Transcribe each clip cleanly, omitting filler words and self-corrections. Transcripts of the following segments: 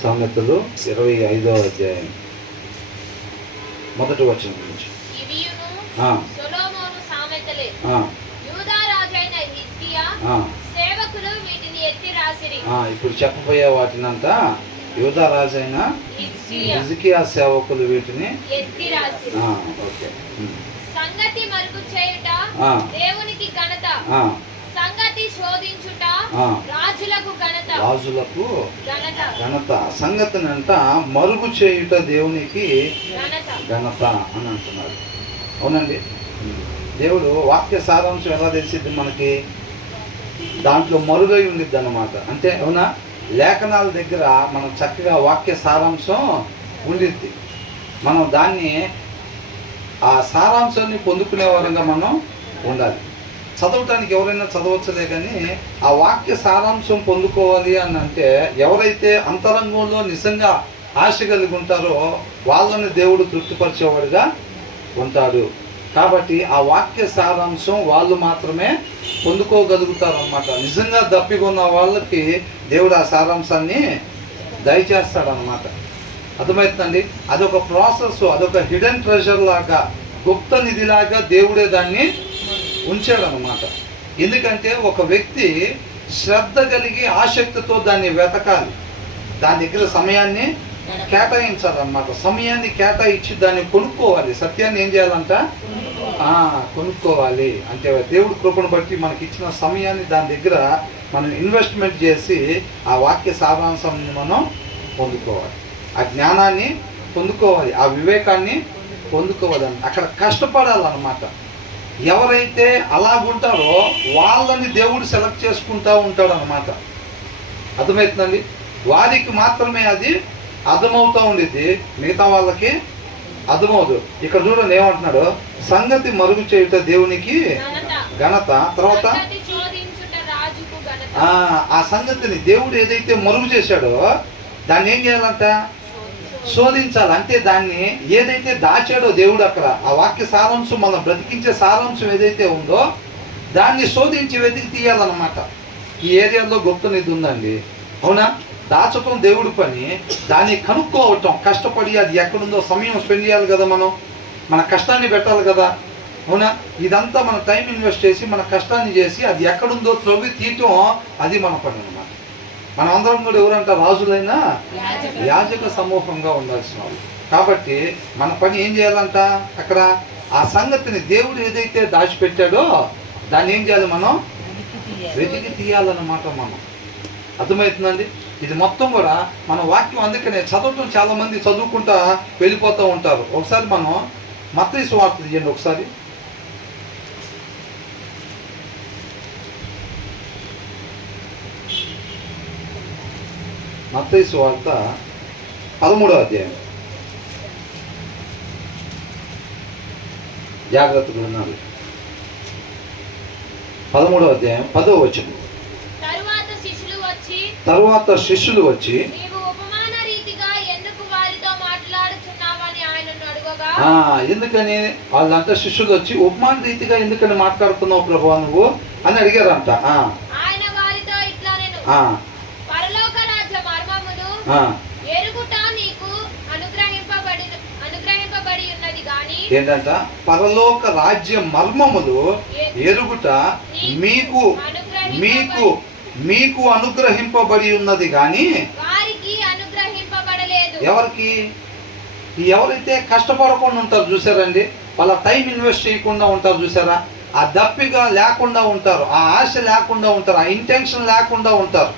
సామెతలు 25వ అధ్యాయం మొదటి వచనం నుంచి. ఇప్పుడు చెప్పబోయే వాటినంతా యూదా రాజైన హిజ్కియా సేవకులు వీటిని ఓకే. సంగతి మరుగు చేయుట దేవునికి ఘనత, సంగతి శోధించుట రాజులకు ఘనత, రాజులకు ఘనత. సంగతినంట మరుగు చేయుట దేవునికి ఘనత అని అంటున్నారు. అవునండి, దేవుడు వాక్య సారాంశం ఎలా తెలిసిద్ది మనకి? దాంట్లో మరుగై ఉండిద్ది అన్నమాట. అంటే అవునా, లేఖనాల దగ్గర మనం చక్కగా వాక్య సారాంశం ఉండిద్ది. మనం దాన్ని ఆ సారాంశాన్ని పొందుకునే వారంగా మనం ఉండాలి. చదవటానికి ఎవరైనా చదవచ్చులే, కానీ ఆ వాక్య సారాంశం పొందుకోవాలి అని అంటే ఎవరైతే అంతరంగంలో నిజంగా ఆశ కలిగి ఉంటారో వాళ్ళని దేవుడు తృప్తిపరిచేవాడుగా ఉంటాడు. కాబట్టి ఆ వాక్య సారాంశం వాళ్ళు మాత్రమే పొందుకోగలుగుతారు అన్నమాట. నిజంగా దప్పికొన్న వాళ్ళకి దేవుడు ఆ సారాంశాన్ని దయచేస్తాడనమాట. అర్థమవుతుందండి? అదొక ప్రాసెస్, అదొక హిడెన్ ట్రెజర్ లాగా, గుప్త నిధిలాగా దేవుడే దాన్ని ఉంచాడనమాట. ఎందుకంటే ఒక వ్యక్తి శ్రద్ధ కలిగి ఆసక్తితో దాన్ని వెతకాలి, దాని దగ్గర సమయాన్ని కేటాయించాలన్నమాట. సమయాన్ని కేటాయించి దాన్ని కొనుక్కోవాలి. సత్యాన్ని ఏం చేయాలంట? కొనుక్కోవాలి. అంటే దేవుడి కృపను బట్టి మనకి ఇచ్చిన సమయాన్ని దాని దగ్గర మనం ఇన్వెస్ట్మెంట్ చేసి ఆ వాక్య సారాంశాన్ని మనం పొందుకోవాలి, ఆ జ్ఞానాన్ని పొందుకోవాలి, ఆ వివేకాన్ని పొందుకోవాలని అక్కడ కష్టపడాలన్నమాట. ఎవరైతే అలాగుంటారో వాళ్ళని దేవుడు సెలెక్ట్ చేసుకుంటూ ఉంటాడు అన్నమాట. అర్థమవుతుందండి? వారికి మాత్రమే అది అర్థమవుతూ ఉండేది, మిగతా వాళ్ళకి అర్థమవుదు. ఇక్కడ చూడండి ఏమంటున్నాడు, సంగతి మరుగు చేయుట దేవునికి ఘనత. తర్వాత ఆ సంగతిని దేవుడు ఏదైతే మరుగు చేశాడో దాన్ని ఏం చేయాలంట? శోధించాలి. అంటే దాన్ని ఏదైతే దాచాడో దేవుడు అక్కడ, ఆ వాక్య సారాంశం, మనం బ్రతికించే సారాంశం ఏదైతే ఉందో దాన్ని శోధించి వెతికి తీయాలన్నమాట. ఈ ఏరియాలో గొప్ప నిధి ఉందండి, అవునా? దాచటం దేవుడి పని, దాన్ని కనుక్కోవటం, కష్టపడి అది ఎక్కడుందో సమయం స్పెండ్ చేయాలి కదా, మనం మన కష్టాన్ని పెట్టాలి కదా, అవునా? ఇదంతా మన టైం ఇన్వెస్ట్ చేసి మన కష్టాన్ని చేసి అది ఎక్కడుందో త్రవ్వి తీయటం, అది మన పని అన్నమాట. మనం అందరం కూడా ఎవరంట? రాజులైనా యాజక సమూహంగా ఉండాల్సిన వాళ్ళు. కాబట్టి మన పని ఏం చేయాలంట? అక్కడ ఆ సంగతిని దేవుడు ఏదైతే దాచిపెట్టాడో దాన్ని ఏం చేయాలి? మనం వెతికి తీయాలన్నమాట. మనం అర్థమవుతుందండి? ఇది మొత్తం కూడా మన వాక్యం. అందుకనే చదవటం చాలా మంది చదువుకుంటా వెళ్ళిపోతూ ఉంటారు. ఒకసారి మనం మత్తయి సువార్త తీయండి ఒకసారి. మత్తయి సువార్త 13వ అధ్యాయం. జాగ్రత్తగా ఉన్నారు. 13వ అధ్యాయం 10వ వచనం. తరువాత శిష్యులు వచ్చి ఎందుకని వాళ్ళంతా శిష్యులు వచ్చి ఉపమాన రీతిగా ఎందుకని మాట్లాడుతున్నావు ప్రభువా నువ్వు అని అడిగారంట. ఏంటంట? పరలోక రాజ్య మర్మములు ఎరుగుట మీకు మీకు మీకు అనుగ్రహింపబడి ఉన్నది కానీ ఎవరికి? ఎవరైతే కష్టపడకుండా ఉంటారు చూసారండి, వాళ్ళ టైం ఇన్వెస్ట్ చేయకుండా ఉంటారు చూసారా, ఆ దప్పిగా లేకుండా ఉంటారు, ఆ ఆశ లేకుండా ఉంటారు, ఆ ఇంటెన్షన్ లేకుండా ఉంటారు.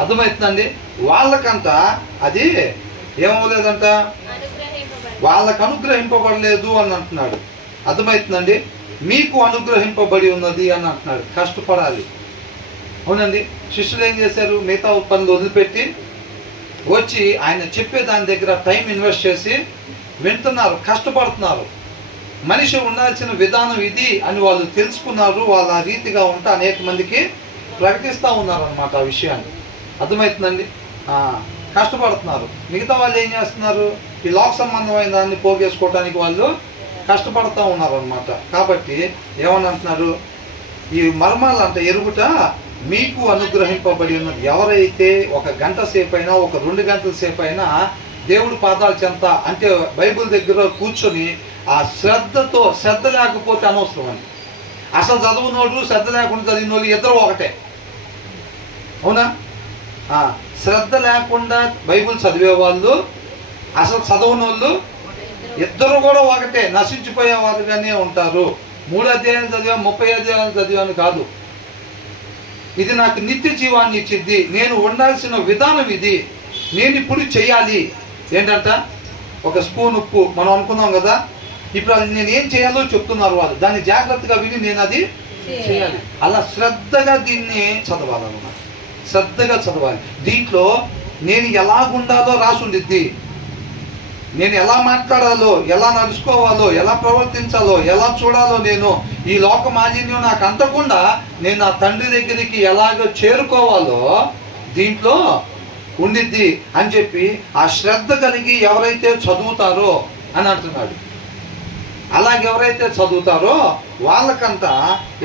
అర్థమవుతుందండి? వాళ్ళకంట అది ఏమవలేదంట, వాళ్ళకు అనుగ్రహింపబడలేదు అని అంటున్నాడు. అర్థమవుతుందండి? మీకు అనుగ్రహింపబడి ఉన్నది అని అంటున్నాడు. కష్టపడాలి. అవునండి, శిష్యులు ఏం చేశారు? మిగతా పనులు వదిలిపెట్టి వచ్చి ఆయన చెప్పే దాని దగ్గర టైం ఇన్వెస్ట్ చేసి వింటున్నారు, కష్టపడుతున్నారు. మనిషి ఉండాల్సిన విధానం ఇది అని వాళ్ళు తెలుసుకున్నారు. వాళ్ళ ఆ రీతిగా ఉంటే అనేక మందికి ప్రకటిస్తూ ఉన్నారు అన్నమాట ఆ విషయాన్ని. అర్థమవుతుందండి? కష్టపడుతున్నారు. మిగతా వాళ్ళు ఏం చేస్తున్నారు? ఈ లోక సంబంధమైన దాన్ని పోగేసుకోవడానికి వాళ్ళు కష్టపడుతూ ఉన్నారు అన్నమాట. కాబట్టి ఏమని అంటున్నారు? ఈ మర్మాలు అంటే ఎరుగుట మీకు అనుగ్రహింపబడి ఉన్నది. ఎవరైతే ఒక గంట సేపు అయినా, ఒక 2 గంటల సేపు అయినా దేవుడి పాదాల చెంత అంటే బైబిల్ దగ్గర కూర్చొని ఆ శ్రద్ధ లేకపోతే అనవసరం అని. అసలు చదువునోడు శ్రద్ధ లేకుండా చదివినోళ్ళు ఇద్దరు ఒకటే, అవునా? శ్రద్ధ లేకుండా బైబిల్ చదివే వాళ్ళు, అసలు చదవని వాళ్ళు ఇద్దరు కూడా ఒకటే, నశించిపోయేవారుగానే ఉంటారు. 3 అధ్యాయాలు చదివా, 30 అధ్యాయాలు చదివాను కాదు. ఇది నాకు నిత్య జీవాన్ని ఇచ్చింది, నేను ఉండాల్సిన విధానం ఇది, నేను ఇప్పుడు చెయ్యాలి. ఏంటంట? ఒక స్పూన్ ఉప్పు మనం అనుకున్నాం కదా, ఇప్పుడు అది నేను ఏం చేయాలో చెప్తున్నారు వాళ్ళు, దాన్ని జాగ్రత్తగా విని నేను అది చేయాలి. అలా శ్రద్ధగా దీన్ని చదవాలన్నమాట, శ్రద్ధగా చదవాలి. దీంట్లో నేను ఎలాగుండాలో రాసి ఉండిద్ది, నేను ఎలా మాట్లాడాలో, ఎలా నడుచుకోవాలో, ఎలా ప్రవర్తించాలో, ఎలా చూడాలో, నేను ఈ లోక మాలిన్యం నాకు అంటకుండా నేను నా తండ్రి దగ్గరికి ఎలాగ చేరుకోవాలో దీంట్లో ఉండిద్ది అని చెప్పి ఆ శ్రద్ధ కలిగి ఎవరైతే చదువుతారో అని అంటున్నాడు. అలాగే ఎవరైతే చదువుతారో వాళ్ళకంతా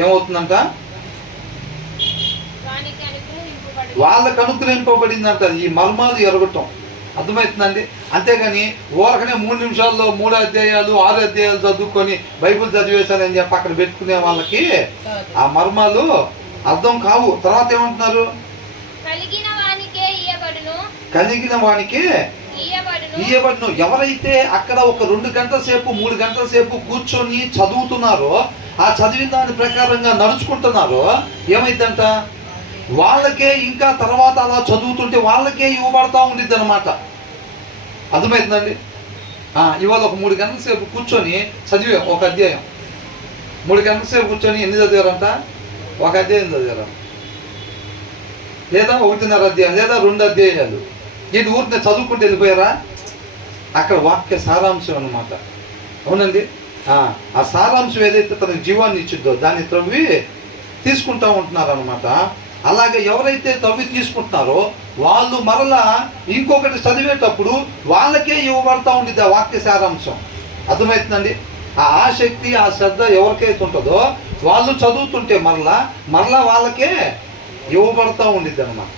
ఏమవుతుందంట? వాళ్ళకు అనుగ్రహింపబడిందంట ఈ మర్మాలు ఎరగటం. అర్థమవుతుందండి? అంతేగాని ఊరకనే 3 నిమిషాల్లో 3 అధ్యాయాలు 6 అధ్యాయాలు చదువుకొని బైబిల్ చదివేశానని చెప్పి అక్కడ పెట్టుకునే వాళ్ళకి ఆ మర్మాలు అర్థం కావు. తర్వాత ఏమంటున్నారు? కలిగిన వానికి ఇయ్యబడును. ఎవరైతే అక్కడ ఒక 2 గంటల సేపు 3 గంటల సేపు కూర్చొని చదువుతున్నారో, ఆ చదివిన దాని ప్రకారంగా నడుచుకుంటున్నారో ఏమైందంట? వాళ్ళకే ఇంకా తర్వాత అలా చదువుతుంటే వాళ్ళకే ఇవ్వబడతా ఉండిద్ది అనమాట. అర్థమవుతుందండి? ఇవాళ ఒక 3 గంటల సేపు కూర్చొని చదివా ఒక అధ్యాయం, 3 గంటల సేపు కూర్చొని ఎన్ని చదివారంట? ఒక అధ్యాయం చదివారు, లేదా 1.5 అధ్యాయం, లేదా 2 అధ్యాయాలు. ఇది ఊరిని చదువుకుంటూ వెళ్ళిపోయారా? అక్కడ వాక్య సారాంశం అనమాట. అవునండి? ఆ సారాంశం ఏదైతే తనకు జీవాన్ని ఇచ్చిందో దాన్ని త్రవ్వి తీసుకుంటూ ఉంటున్నారు అనమాట. అలాగే ఎవరైతే తవ్వి తీసుకుంటున్నారో వాళ్ళు మరలా ఇంకొకటి చదివేటప్పుడు వాళ్ళకే ఇవ్వబడతా ఉండిద్ది ఆ వాక్య సారాంశం. అర్థమవుతుందండి? ఆ ఆసక్తి, ఆ శ్రద్ధ ఎవరికైతే ఉంటుందో వాళ్ళు చదువుతుంటే మరలా వాళ్ళకే ఇవ్వబడతా ఉండిద్ది అనమాట.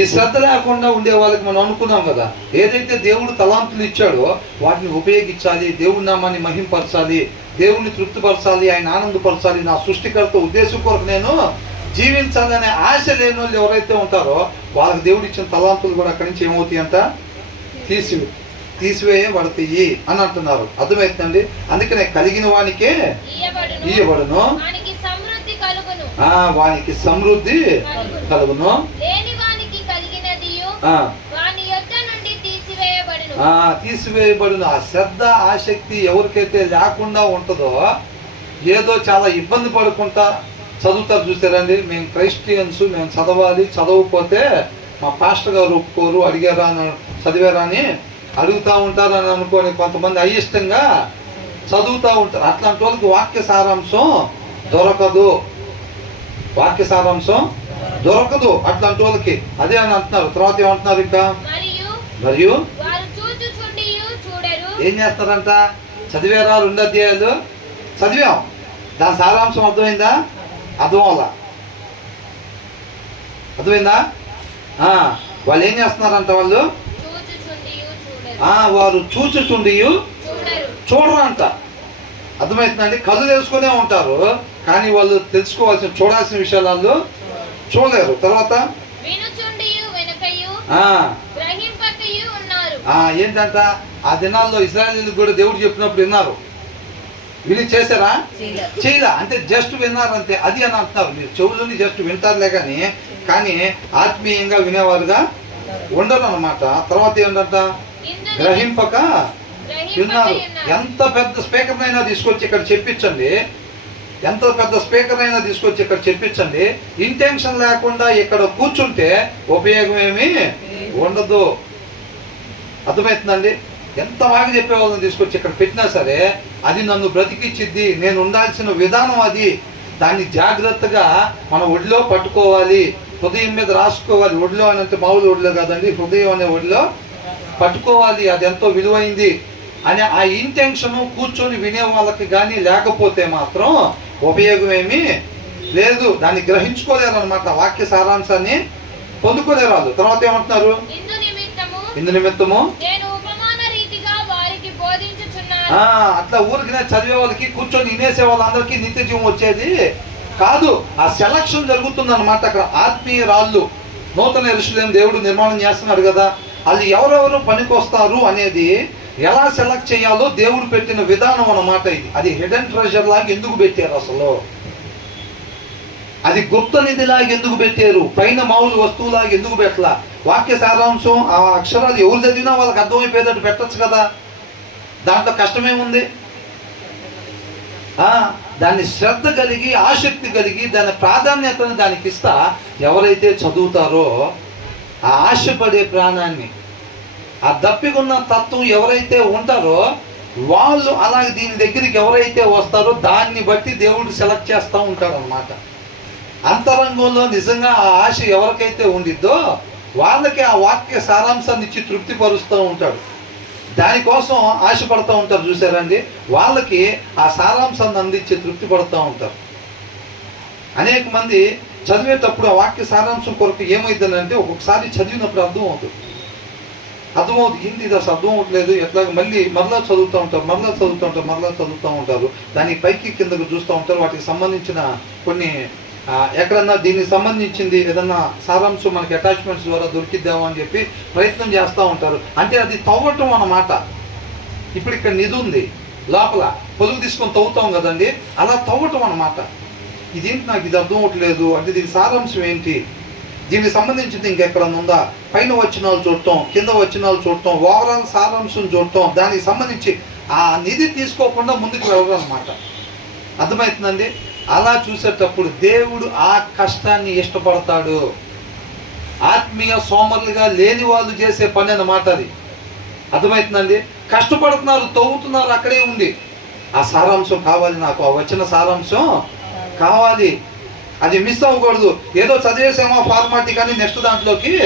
ఈ శ్రద్ధ లేకుండా ఉండే వాళ్ళకి మనం అనుకున్నాం కదా, ఏదైతే దేవుడు తలాంతులు ఇచ్చాడో వాటిని ఉపయోగించాలి, దేవుడి నామాన్ని మహింపరచాలి, దేవుడిని తృప్తిపరచాలి, ఆయన ఆనందపరచాలి, నా సృష్టికర్త ఉద్దేశం కొరకు నేను జీవించాలనే ఆశ లేని వాళ్ళు ఎవరైతే ఉంటారో వాళ్ళకి దేవుడు ఇచ్చిన తలాంతులు కూడా అక్కడి నుంచి ఏమవుతాయి అంట? తీసివేయబడతాయి అని అంటున్నారు. అర్థమవుతుందండి? అందుకనే కలిగిన వానికే ఇయ్యబడును, వానికి సమృద్ధి కలుగును, తీసివేయబడును. ఆ శ్రద్ధ ఆసక్తి ఎవరికైతే లేకుండా ఉంటుందో, ఏదో చాలా ఇబ్బంది పడుకుంటా చదువుతారు. చూసారండి? మేము క్రైస్టియన్స్, మేము చదవాలి, చదవకపోతే మా పాస్టర్ గారు ఒప్పుకోరు, అడిగారా చదివారా అని అడుగుతూ ఉంటారు అని అనుకోని కొంతమంది అయిష్టంగా చదువుతూ ఉంటారు. అట్లాంటి వాళ్ళకి వాక్య సారాంశం దొరకదు, వాక్య సారాంశం దొరకదు అట్లాంటి వాళ్ళకి. అదే అని అంటున్నారు. తర్వాత ఏమంటున్నారు? ఇంకా మరియు ఏం చేస్తారంట? చదివారా? 2 అధ్యాయాలు చదివాం, దాని సారాంశం అర్థమైందా? అర్థమైందా? వాళ్ళు ఏం చేస్తున్నారంట? వారు చూచుచుండి చూడరంట. అర్థమవుతుందండి? కళ్ళు తెలుసుకునే ఉంటారు కానీ వాళ్ళు తెలుసుకోవాల్సిన, చూడాల్సిన విషయాలు వాళ్ళు చూడలేరు. తర్వాత ఏంటంట? ఆ దినాల్లో ఇశ్రాయేలీయులకు కూడా దేవుడు చెప్పినప్పుడు విన్నారు, విని చేశారా? చేయలే. అంటే జస్ట్ విన్నారు అంతే, అది అని అంటున్నారు. మీరు చెవులని జస్ట్ వింటారులే కానీ ఆత్మీయంగా వినేవారుగా ఉండరు అన్నమాట. తర్వాత ఏంటంట? గ్రహింపక విన్నారు. ఎంత పెద్ద స్పీకర్ అయినా తీసుకొచ్చి ఇక్కడ చెప్పించండి, ఎంత పెద్ద స్పీకర్ అయినా తీసుకొచ్చి ఇక్కడ చెప్పించండి, ఇంటెన్షన్ లేకుండా ఇక్కడ కూర్చుంటే ఉపయోగం ఏమీ ఉండదు. అర్థమవుతుందండి? ఎంత బాగా చెప్పేవాళ్ళని తీసుకొచ్చి ఇక్కడ పెట్టినా సరే అది నన్ను బ్రతికిచ్చిద్ది, నేను ఉండాల్సిన విధానం అది, దాన్ని జాగ్రత్తగా మనం ఒడిలో పట్టుకోవాలి, హృదయం మీద రాసుకోవాలి. ఒడిలో అంటే మామూలు ఒడిలో కాదండి, హృదయం అనే ఒడిలో పట్టుకోవాలి, అది ఎంతో విలువైంది అని ఆ ఇంటెన్షన్ కూర్చొని వినే వాళ్ళకి కానీ లేకపోతే మాత్రం ఉపయోగం ఏమీ లేదు, దాన్ని గ్రహించుకోలేరు అనమాట, వాక్య సారాంశాన్ని పొందుకోలేరు వాళ్ళు. తర్వాత ఏమంటున్నారు, ఇందు నిమిత్తము నేను ఉపమాన రీతిగా వారికి బోధించుచున్నాను. అట్లా ఊరికినే చదివే వాళ్ళకి, కూర్చొని వినేసే వాళ్ళందరికీ నిత్య జీవం వచ్చేది కాదు. ఆ సెలక్షన్ జరుగుతుంది అనమాట. అక్కడ ఆత్మీయ రాళ్ళు, నూతన యెరూషలేము దేవుడు నిర్మాణం చేస్తున్నాడు కదా, వాళ్ళు ఎవరెవరు పనికొస్తారు అనేది ఎలా సెలెక్ట్ చేయాలో దేవుడు పెట్టిన విధానం అన్నమాట ఇది. అది హిడెన్ ట్రెజర్ లాగా ఎందుకు పెట్టారు అసలు, అది గుప్త నిధిలాగా ఎందుకు పెట్టారు, పైన మామూలు వస్తువులాగా ఎందుకు పెట్టలా? వాక్య సారాంశం ఆ అక్షరాలు ఎవరు చదివినా వాళ్ళకి అర్థమైపోయేటట్టు పెట్టచ్చు కదా, దాంట్లో కష్టమేముంది? దాన్ని శ్రద్ధ కలిగి, ఆసక్తి కలిగి, దాని ప్రాధాన్యతను దానికి ఇస్తా ఎవరైతే చదువుతారో, ఆ ఆశపడే ప్రాణాన్ని, ఆ దప్పికున్న తత్వం ఎవరైతే ఉంటారో వాళ్ళు అలాగే దీని దగ్గరికి ఎవరైతే వస్తారో దాన్ని బట్టి దేవుడు సెలెక్ట్ చేస్తూ ఉంటాడు అన్నమాట. అంతరంగంలో నిజంగా ఆ ఆశ ఎవరికైతే ఉండిద్దో వాళ్ళకి ఆ వాక్య సారాంశాన్ని ఇచ్చి తృప్తిపరుస్తూ ఉంటాడు. దానికోసం ఆశపడుతూ ఉంటారు చూసారండి, వాళ్ళకి ఆ సారాంశాన్ని అందించి తృప్తి పడుతూ ఉంటారు. అనేక మంది చదివేటప్పుడు ఆ వాక్య సారాంశం కొరకు ఏమైందంటే, ఒక్కొక్కసారి చదివినప్పుడు అర్థమవుతుంది, ఏంటి ఇది అసలు అర్థం అవ్వట్లేదు, ఎట్లాగ మరలా చదువుతూ ఉంటారు. దానికి పైకి కిందకు చూస్తూ ఉంటారు. వాటికి సంబంధించిన కొన్ని ఎక్కడన్నా దీనికి సంబంధించింది ఏదన్నా సారాంశం మనకి అటాచ్మెంట్స్ ద్వారా దొరికిద్దామో అని చెప్పి ప్రయత్నం చేస్తూ ఉంటారు. అంటే అది తవ్వటం అన్నమాట. ఇప్పుడు ఇక్కడ నిధి ఉంది, లోపల పొలుగు తీసుకొని తవ్వుతాం కదండి, అలా తవ్వటం అన్నమాట. ఇదేంటి నాకు ఇది అర్థం అవ్వట్లేదు అంటే దీని సారాంశం ఏంటి, దీనికి సంబంధించింది ఇంకెక్కడన్నా ఉందా, పైన వచనాలు చూడటం, కింద వచనాలు చూడటం, ఓవరాల్ సారాంశం చూడటం, దానికి సంబంధించి ఆ నిధి తీసుకోకుండా ముందుకు వెళ్ళడం అన్నమాట. అర్థమవుతుందండి? అలా చూసేటప్పుడు దేవుడు ఆ కష్టాన్ని ఇష్టపడతాడు. ఆత్మీయ సోమరులుగా లేని వాళ్ళు చేసే పని అన్నమాట అది. అర్థమవుతుందండి? కష్టపడుతున్నారు, తవ్వుతున్నారు, అక్కడే ఉండి ఆ సారాంశం కావాలి, నాకు ఆ వచ్చిన సారాంశం కావాలి, అది మిస్ అవ్వకూడదు. ఏదో చదివేసామో ఫార్మాలిటీ కానీ నెక్స్ట్ దాంట్లోకి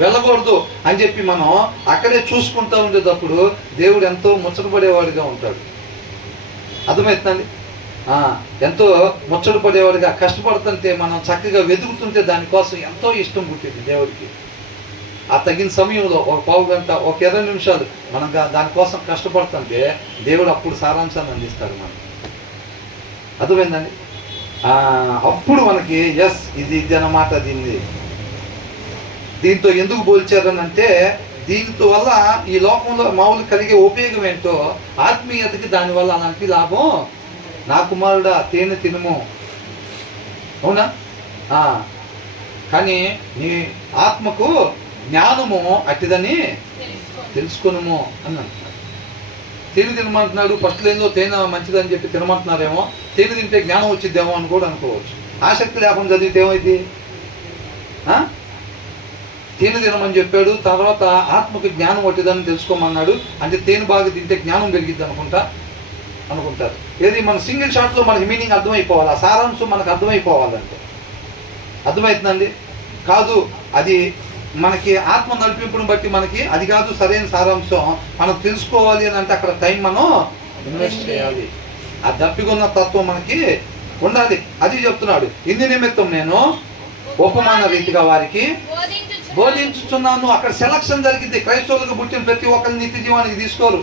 వెళ్ళకూడదు అని చెప్పి మనం అక్కడే చూసుకుంటూ ఉండేటప్పుడు దేవుడు ఎంతో ముచ్చటపడేవాడిగా ఉంటాడు. అర్థమవుతుందండి? ఎంతో ముచ్చట పడేవాడిగా కష్టపడుతుంటే మనం చక్కగా వెతుకుతుంటే దానికోసం ఎంతో ఇష్టం పుట్టింది దేవుడికి. ఆ తగిన సమయంలో ఒక పావు గంట, ఒక 20 నిమిషాలు మనం దానికోసం కష్టపడుతుంటే దేవుడు అప్పుడు సారాంశాన్ని అందిస్తాడు మనకి. అర్థమైందండి? అప్పుడు మనకి ఎస్ ఇది అన్నమాట. దీంతో ఎందుకు పోల్చారని అంటే, దీంతో వల్ల ఈ లోకంలో మామూలు కలిగే ఉపయోగం ఏంటో, ఆత్మీయతకి దానివల్ల అలాంటి లాభం. నా కుమారుడా తేనె తినుము, అవునా, కానీ నీ ఆత్మకు జ్ఞానము అట్టిదని తెలుసుకొనుము అని అంటున్నాడు. తేనె తినమంటున్నాడు. ఫస్ట్ లేదో తేనె మంచిదని చెప్పి తినమంటున్నారేమో, తేనె తింటే జ్ఞానం వచ్చిద్దేమో అని కూడా అనుకోవచ్చు. ఆసక్తి లేకుండా చదివితే ఏమైంది? తేనె తినమని చెప్పాడు, తర్వాత ఆత్మకు జ్ఞానం పట్టిదని తెలుసుకోమన్నాడు, అంటే తేనె బాగా తింటే జ్ఞానం పెరిగిద్ది అనుకుంటారు. ఏది మన సింగిల్ షాట్లో మనకి మీనింగ్ అర్థమైపోవాలి, ఆ సారాంశం మనకు అర్థమైపోవాలంటే. అర్థమవుతుందండి? కాదు, అది మనకి ఆత్మ నడిపింపుని బట్టి మనకి అది కాదు సరైన సారాంశం. మనం తెలుసుకోవాలి అని అంటే అక్కడ టైం మనం ఇన్వెస్ట్ చేయాలి. ఆ దప్పికొన్న తత్వం మనకి ఉండాలి. అది చెప్తున్నాడు, ఇందు నిమిత్తం నేను ఉపమాన రీతిగా వారికి బోధించుతున్నాను. అక్కడ సెలక్షన్ జరిగింది. క్రైస్తవులకు పుట్టిన ప్రతి ఒక్కరిని నిత్య జీవానికి తీసుకోరు.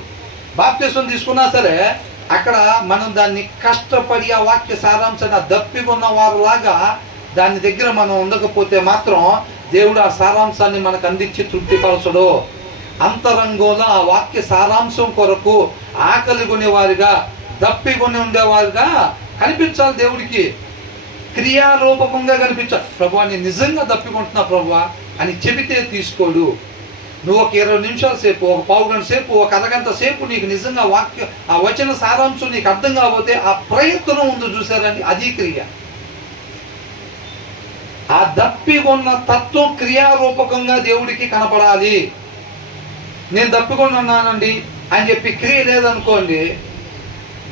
బాప్తిసం తీసుకున్నా సరే అక్కడ మనం దాన్ని కష్టపడి ఆ వాక్య సారాంశాన్ని దప్పికొన్న వారులాగా దాని దగ్గర మనం ఉండకపోతే మాత్రం దేవుడు ఆ సారాంశాన్ని మనకు అందించి తృప్తిపరచడు. అంతరంగంలో ఆ వాక్య సారాంశం కొరకు ఆకలి కొనేవారిగా, దప్పికొని ఉండేవారుగా కనిపించాలి దేవుడికి. క్రియారూపకంగా కనిపించాలి. ప్రభువా నేను నిజంగా దప్పికొంటున్నా ప్రభువా అని చెబితే తీసుకోడు. నువ్వు ఒక 20 నిమిషాల సేపు, ఒక పావు గంట సేపు, ఒక అరగంట సేపు నీకు నిజంగా ఆ వచన సారాంశం నీకు అర్థం కాకపోతే ఆ ప్రయత్నం ఉంది చూసారండి, అది క్రియ. ఆ దప్పికొన్న తత్వం క్రియారూపకంగా దేవుడికి కనపడాలి. నేను దప్పికొని ఉన్నానండి అని చెప్పి క్రియ లేదనుకోండి,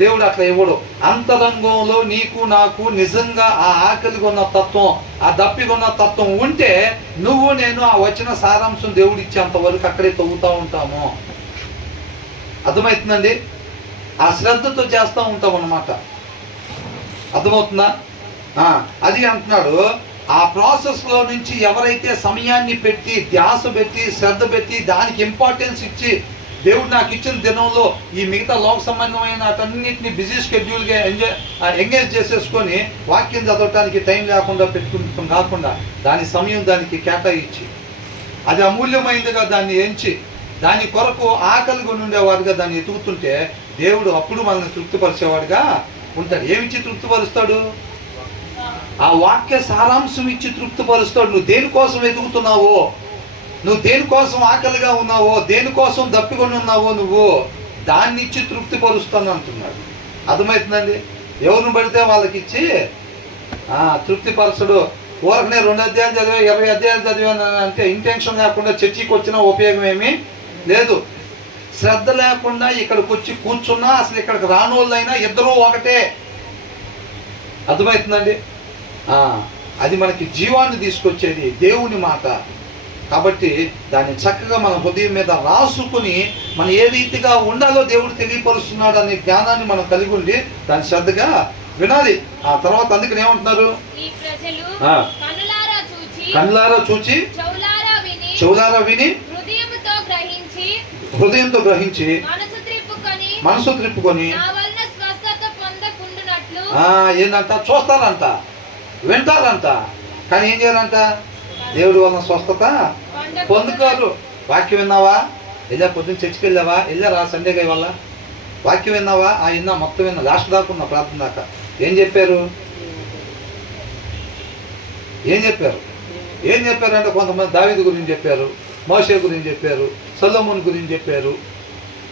దేవుడు అట్లా ఇవ్వడు. అంతరంగంలో నీకు నాకు నిజంగా ఆ ఆకలి కొన్న తత్వం, ఆ దప్పికొన్న తత్వం ఉంటే నువ్వు నేను ఆ వచ్చిన సారాంశం దేవుడు ఇచ్చేంత వరకు అక్కడే తవ్వుతూ ఉంటాము. అర్థమవుతుందండి? ఆ శ్రద్ధతో చేస్తూ ఉంటాం అన్నమాట. అర్థమవుతుందా? అది అంటున్నాడు. ఆ ప్రాసెస్లో నుంచి ఎవరైతే సమయాన్ని పెట్టి, ధ్యాస పెట్టి, శ్రద్ధ పెట్టి, దానికి ఇంపార్టెన్స్ ఇచ్చి, దేవుడు నాకు ఇచ్చిన దినంలో ఈ మిగతా లోక సంబంధమైన అటన్నిటిని బిజీ షెడ్యూల్గా ఎంగేజ్ చేసేసుకొని వాక్యం చదవటానికి టైం లేకుండా పెట్టుకుంటాం కాకుండా దాని సమయం దానికి కేటాయించి, అది అమూల్యమైనదిగా దాన్ని ఎంచి, దాని కొరకు ఆకలిగా ఉండేవాడుగా దాన్ని ఎదుగుతుంటే దేవుడు అప్పుడు మనల్ని తృప్తిపరిచేవాడుగా ఉంటాడు. ఏమిచ్చి తృప్తిపరుస్తాడు? ఆ వాక్య సారాంశం ఇచ్చి తృప్తిపరుస్తాడు. నువ్వు దేనికోసం ఎదుగుతున్నావో, నువ్వు దేనికోసం ఆకలిగా ఉన్నావో, దేనికోసం దప్పికొని ఉన్నావో, నువ్వు దాన్ని ఇచ్చి తృప్తిపరుస్తాను అంటున్నాడు. అర్థమవుతుందండి? ఎవరిని పడితే వాళ్ళకి ఇచ్చి తృప్తిపరచడు. ఊరకనే 2 అధ్యాయాలు చదివా, 20 అధ్యాయాలు చదివాను అంటే ఇంటెన్షన్ లేకుండా చర్చికి వచ్చిన ఉపయోగం ఏమీ లేదు. శ్రద్ధ లేకుండా ఇక్కడికి వచ్చి కూర్చున్నా, అసలు ఇక్కడికి రాని వాళ్ళైనా ఇద్దరూ ఒకటే. అర్థమవుతుందండి? అది మనకి జీవాన్ని తీసుకొచ్చేది దేవుని మాట. కాబట్టి దాన్ని చక్కగా మన హృదయం మీద రాసుకుని మనం ఏ రీతిగా ఉండాలో దేవుడు తెలియపరుస్తున్నాడు అనే జ్ఞానాన్ని మనం కలిగి ఉండి దాన్ని శ్రద్ధగా వినాలి. ఆ తర్వాత అందుకని ఏమంటున్నారు? కళ్ళారా చూచి చెవులారా విని హృదయంతో గ్రహించి మనసు త్రిప్పుకొని ఏంటంట? చూస్తారంట, వింటారంట, కానీ ఏం చేయాలంట? దేవుడి వలన స్వస్థత పొందుకోరు. వాక్యం విన్నావా? వెళ్ళా? పొద్దున్న చర్చికి వెళ్ళావా? వెళ్ళారా? సండేగా వల్ల వాక్యం విన్నావా? విన్నా, మొత్తం విన్నా, లాస్ట్ దాకా ఉన్నా, ప్రార్థన దాకా. ఏం చెప్పారు? ఏం చెప్పారంటే కొంతమంది దావీదు గురించి చెప్పారు, మోషే గురించి చెప్పారు, సొలొమోను గురించి చెప్పారు.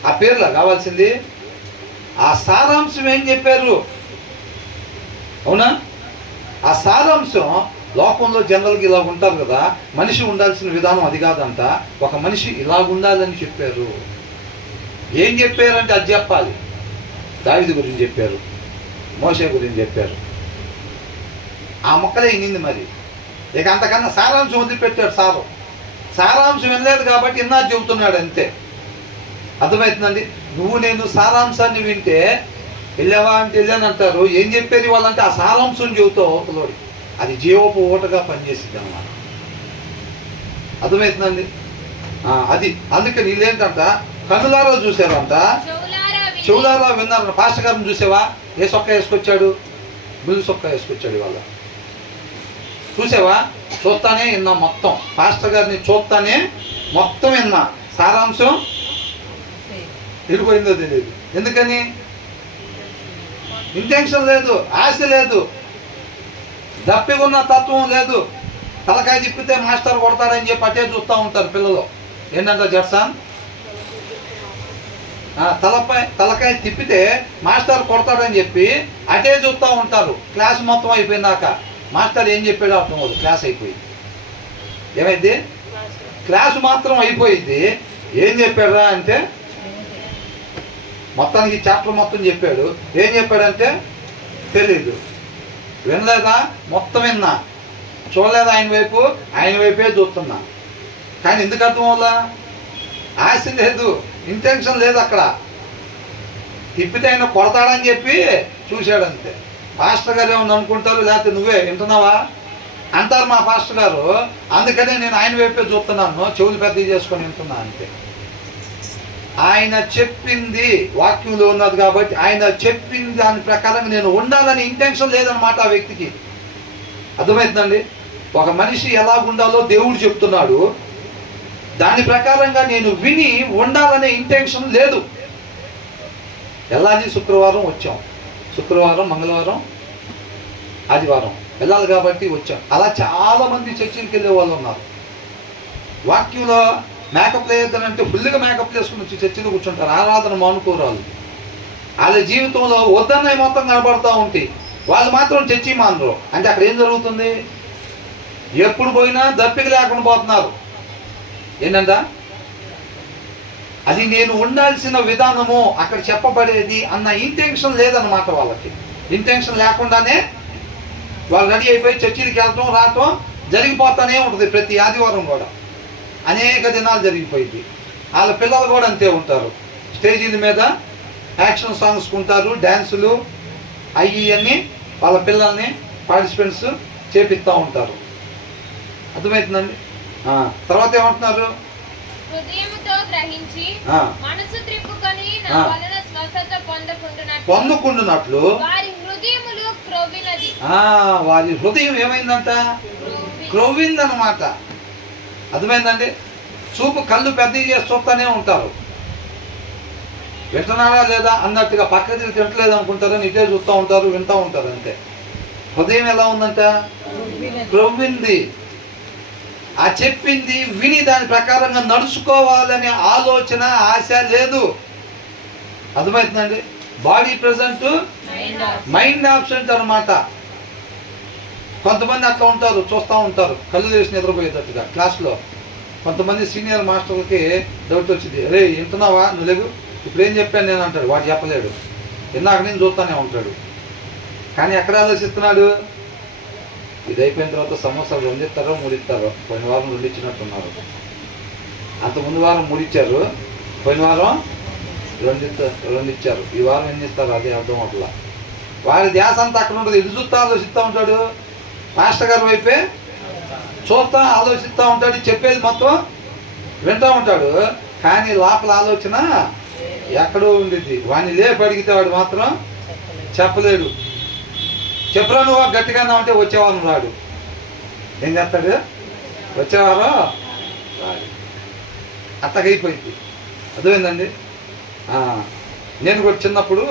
ఆ పేర్లా కావాల్సింది? ఆ సారాంశం ఏం చెప్పారు? అవునా? ఆ సారాంశం లోకంలో జనరల్గా ఇలా ఉంటారు కదా, మనిషి ఉండాల్సిన విధానం అది కాదంట. ఒక మనిషి ఇలా ఉండాలని చెప్పారు. ఏం చెప్పారంటే అది చెప్పాలి. దావీదు గురించి చెప్పారు, మోషే గురించి చెప్పారు. ఆ మొక్కలే ఇన్నింది. మరి ఇక అంతకన్నా సారాంశం వదిలిపెట్టాడు. సారాంశం వినలేదు కాబట్టి ఇన్నా చెబుతున్నాడు అంతే. అర్థమవుతుందండి? నువ్వు నేను సారాంశాన్ని వింటే వెళ్ళావా అంటే వెళ్ళానంటారు. ఏం చెప్పేది వాళ్ళంటే ఆ సారాంశం చెబుతావు అవతలోడి. అది జీవపు ఓటగా పనిచేసింది అన్నమాట. అర్థమవుతుందండి? అది అందుకని వీళ్ళేంటంట, కన్నులారా చూసారంట, చెవులారా విన్నారంట. పాస్టర్ గారిని చూసావా? ఏ సొక్క వేసుకొచ్చాడు? బుల్లి సొక్క వేసుకొచ్చాడు ఇవాళ. చూసావా? చూస్తానే విన్నా మొత్తం. పాస్టర్ గారిని చూస్తానే మొత్తం విన్నా. సారాంశం ఎడిపోయిందో తెలియదు. ఎందుకని? ఇంటెన్షన్ లేదు, ఆశ లేదు, దప్పికున్న తత్వం లేదు. తలకాయ తిప్పితే మాస్టర్ కొడతారని చెప్పి అటే చూస్తూ ఉంటారు పిల్లలు. ఏంటంటే జడ్సాన్, తలకాయ తిప్పితే మాస్టర్ కొడతాడని చెప్పి అటే చూస్తూ ఉంటారు. క్లాస్ మొత్తం అయిపోయినాక మాస్టర్ ఏం చెప్పాడో అర్థం కాదు. క్లాస్ అయిపోయింది. ఏమైంది? క్లాసు మాత్రం అయిపోయింది. ఏం చెప్పాడా అంటే మొత్తానికి చాప్టర్ మొత్తం చెప్పాడు. ఏం చెప్పాడంటే తెలీదు. వినలేదా? మొత్తం విన్నా. చూడలేదా? ఆయన వైపే చూస్తున్నా. కానీ ఎందుకు అర్థం వల్ల? ఆశ లేదు, ఇంటెన్షన్ లేదు. అక్కడ తిప్పితే ఆయన కొడతాడని చెప్పి చూశాడంతే. పాస్టర్ గారు ఏమన్నా అనుకుంటారు, లేకపోతే నువ్వే వింటున్నావా అంటారు మా పాస్టర్ గారు. అందుకనే నేను ఆయన వైపే చూస్తున్నాను, చెవులు పెద్దవి చేసుకొని వింటున్నా అంతే. ఆయన చెప్పింది వాక్యంలో ఉన్నది కాబట్టి ఆయన చెప్పింది దాని ప్రకారం నేను ఉండాలని ఇంటెన్షన్ లేదనమాట ఆ వ్యక్తికి. అర్థమవుతుందండి? ఒక మనిషి ఎలా ఉండాలో దేవుడు చెప్తున్నాడు. దాని ప్రకారంగా నేను విని ఉండాలనే ఇంటెన్షన్ లేదు. వెళ్ళాలి. శుక్రవారం వచ్చాం, శుక్రవారం, మంగళవారం, ఆదివారం వెళ్ళాలి కాబట్టి వచ్చాం. అలా చాలామంది చర్చిలకు వెళ్ళే వాళ్ళు ఉన్నారు. వాక్యంలో మేకప్ లేదంటే ఫుల్గా మేకప్ చేసుకుని వచ్చి చర్చిలో కూర్చుంటారు. ఆరాధన మానుకోరాలు. వాళ్ళ జీవితంలో వద్దన్నవి మొత్తం కనబడుతూ ఉంటాయి. వాళ్ళు మాత్రం చర్చి మానరు. అంటే అక్కడ ఏం జరుగుతుంది? ఎప్పుడు పోయినా దప్పిక లేకుండా పోతున్నారు. ఏంటంట? అది నేను ఉండాల్సిన విధానము అక్కడ చెప్పబడేది అన్న ఇంటెన్షన్ లేదన్నమాట వాళ్ళకి. ఇంటెన్షన్ లేకుండానే వాళ్ళు రెడీ అయిపోయి చర్చికి వెళ్ళటం రావటం జరిగిపోతానే ఉంటుంది. ప్రతి ఆదివారం కూడా అనేక దినాలు జరిగిపోయింది. వాళ్ళ పిల్లలు కూడా అంతే ఉంటారు. స్టేజీల మీద యాక్షన్ సాంగ్స్ ఉంటారు, డ్యాన్సులు అవి అన్నీ వాళ్ళ పిల్లల్ని పార్టిసిపెంట్స్ చేపిస్తూ ఉంటారు. అర్థమవుతుందండి. తర్వాత ఏమంటున్నారు? హృదయముతో గ్రహించి మనసు త్రిప్పుకొని నా వలన స్వస్థత పొందుకుంటున్నట్లు వారి హృదయములు క్రొవ్వినది. వారి హృదయం ఏమైందంట? క్రొవ్విందనమాట. అర్థమైందండి. చూపు కళ్ళు పెద్ద చేసి చూస్తూనే ఉంటారు, వింటున్నారా లేదా అన్నట్టుగా పక్క తిరిగి తింటలేదు అనుకుంటారని ఇటే చూస్తూ ఉంటారు, వింటూ ఉంటారు అంతే. హృదయం ఎలా ఉందంట? క్రొవ్వింది. ఆ చెప్పింది విని దాని ప్రకారంగా నడుచుకోవాలనే ఆలోచన, ఆశ లేదు. అర్థమవుతుందండి. బాడీ ప్రెజెంట్, మైండ్ ఆబ్సెంట్ అనమాట. కొంతమంది అట్లా ఉంటారు, చూస్తూ ఉంటారు కళ్ళు తెరిచి నిద్రపోయేటట్టుగా. క్లాస్లో కొంతమంది సీనియర్ మాస్టర్లకి డౌట్ వచ్చింది, రే వింటున్నావా నువ్వు లేవు, ఇప్పుడు ఏం చెప్పాను నేను అంటాడు. వాడు చెప్పలేడు, ఇందాక నేను చూస్తూనే ఉంటాడు. కానీ ఎక్కడ ఆలోచిస్తున్నాడు? ఇది అయిపోయిన తర్వాత సమోసాలు 2 ఇస్తారో 3 ఇస్తారో. పోయిన వారం 2 ఇచ్చినట్టున్నారు, అంత ముందు వారం 3 ఇచ్చారు, పోయిన వారం 2 ఇచ్చారు, ఈ వారం ఎన్ని ఇస్తారు అదే అర్థం అట్లా. వాడి ధ్యాస అంతా అక్కడ ఉండదు, ఎదు చూస్తా ఆలోచిస్తూ ఉంటాడు. మాస్టర్ గారి వైపే చూస్తా ఆలోచిస్తూ ఉంటాడు, చెప్పేది మొత్తం వింటూ ఉంటాడు. కానీ లోపల ఆలోచన ఎక్కడో ఉండిద్ది. వాడిని లేపి అడిగితే వాడు మాత్రం చెప్పలేడు. చెప్పరా నువ్వు గట్టిగానే ఉంటే వచ్చేవారం రాడు. ఏం చేస్తాడు? వచ్చేవారం రాడు. అత్తగైపోయింది. అర్థమైందండి. నేను కూడా చిన్నప్పుడు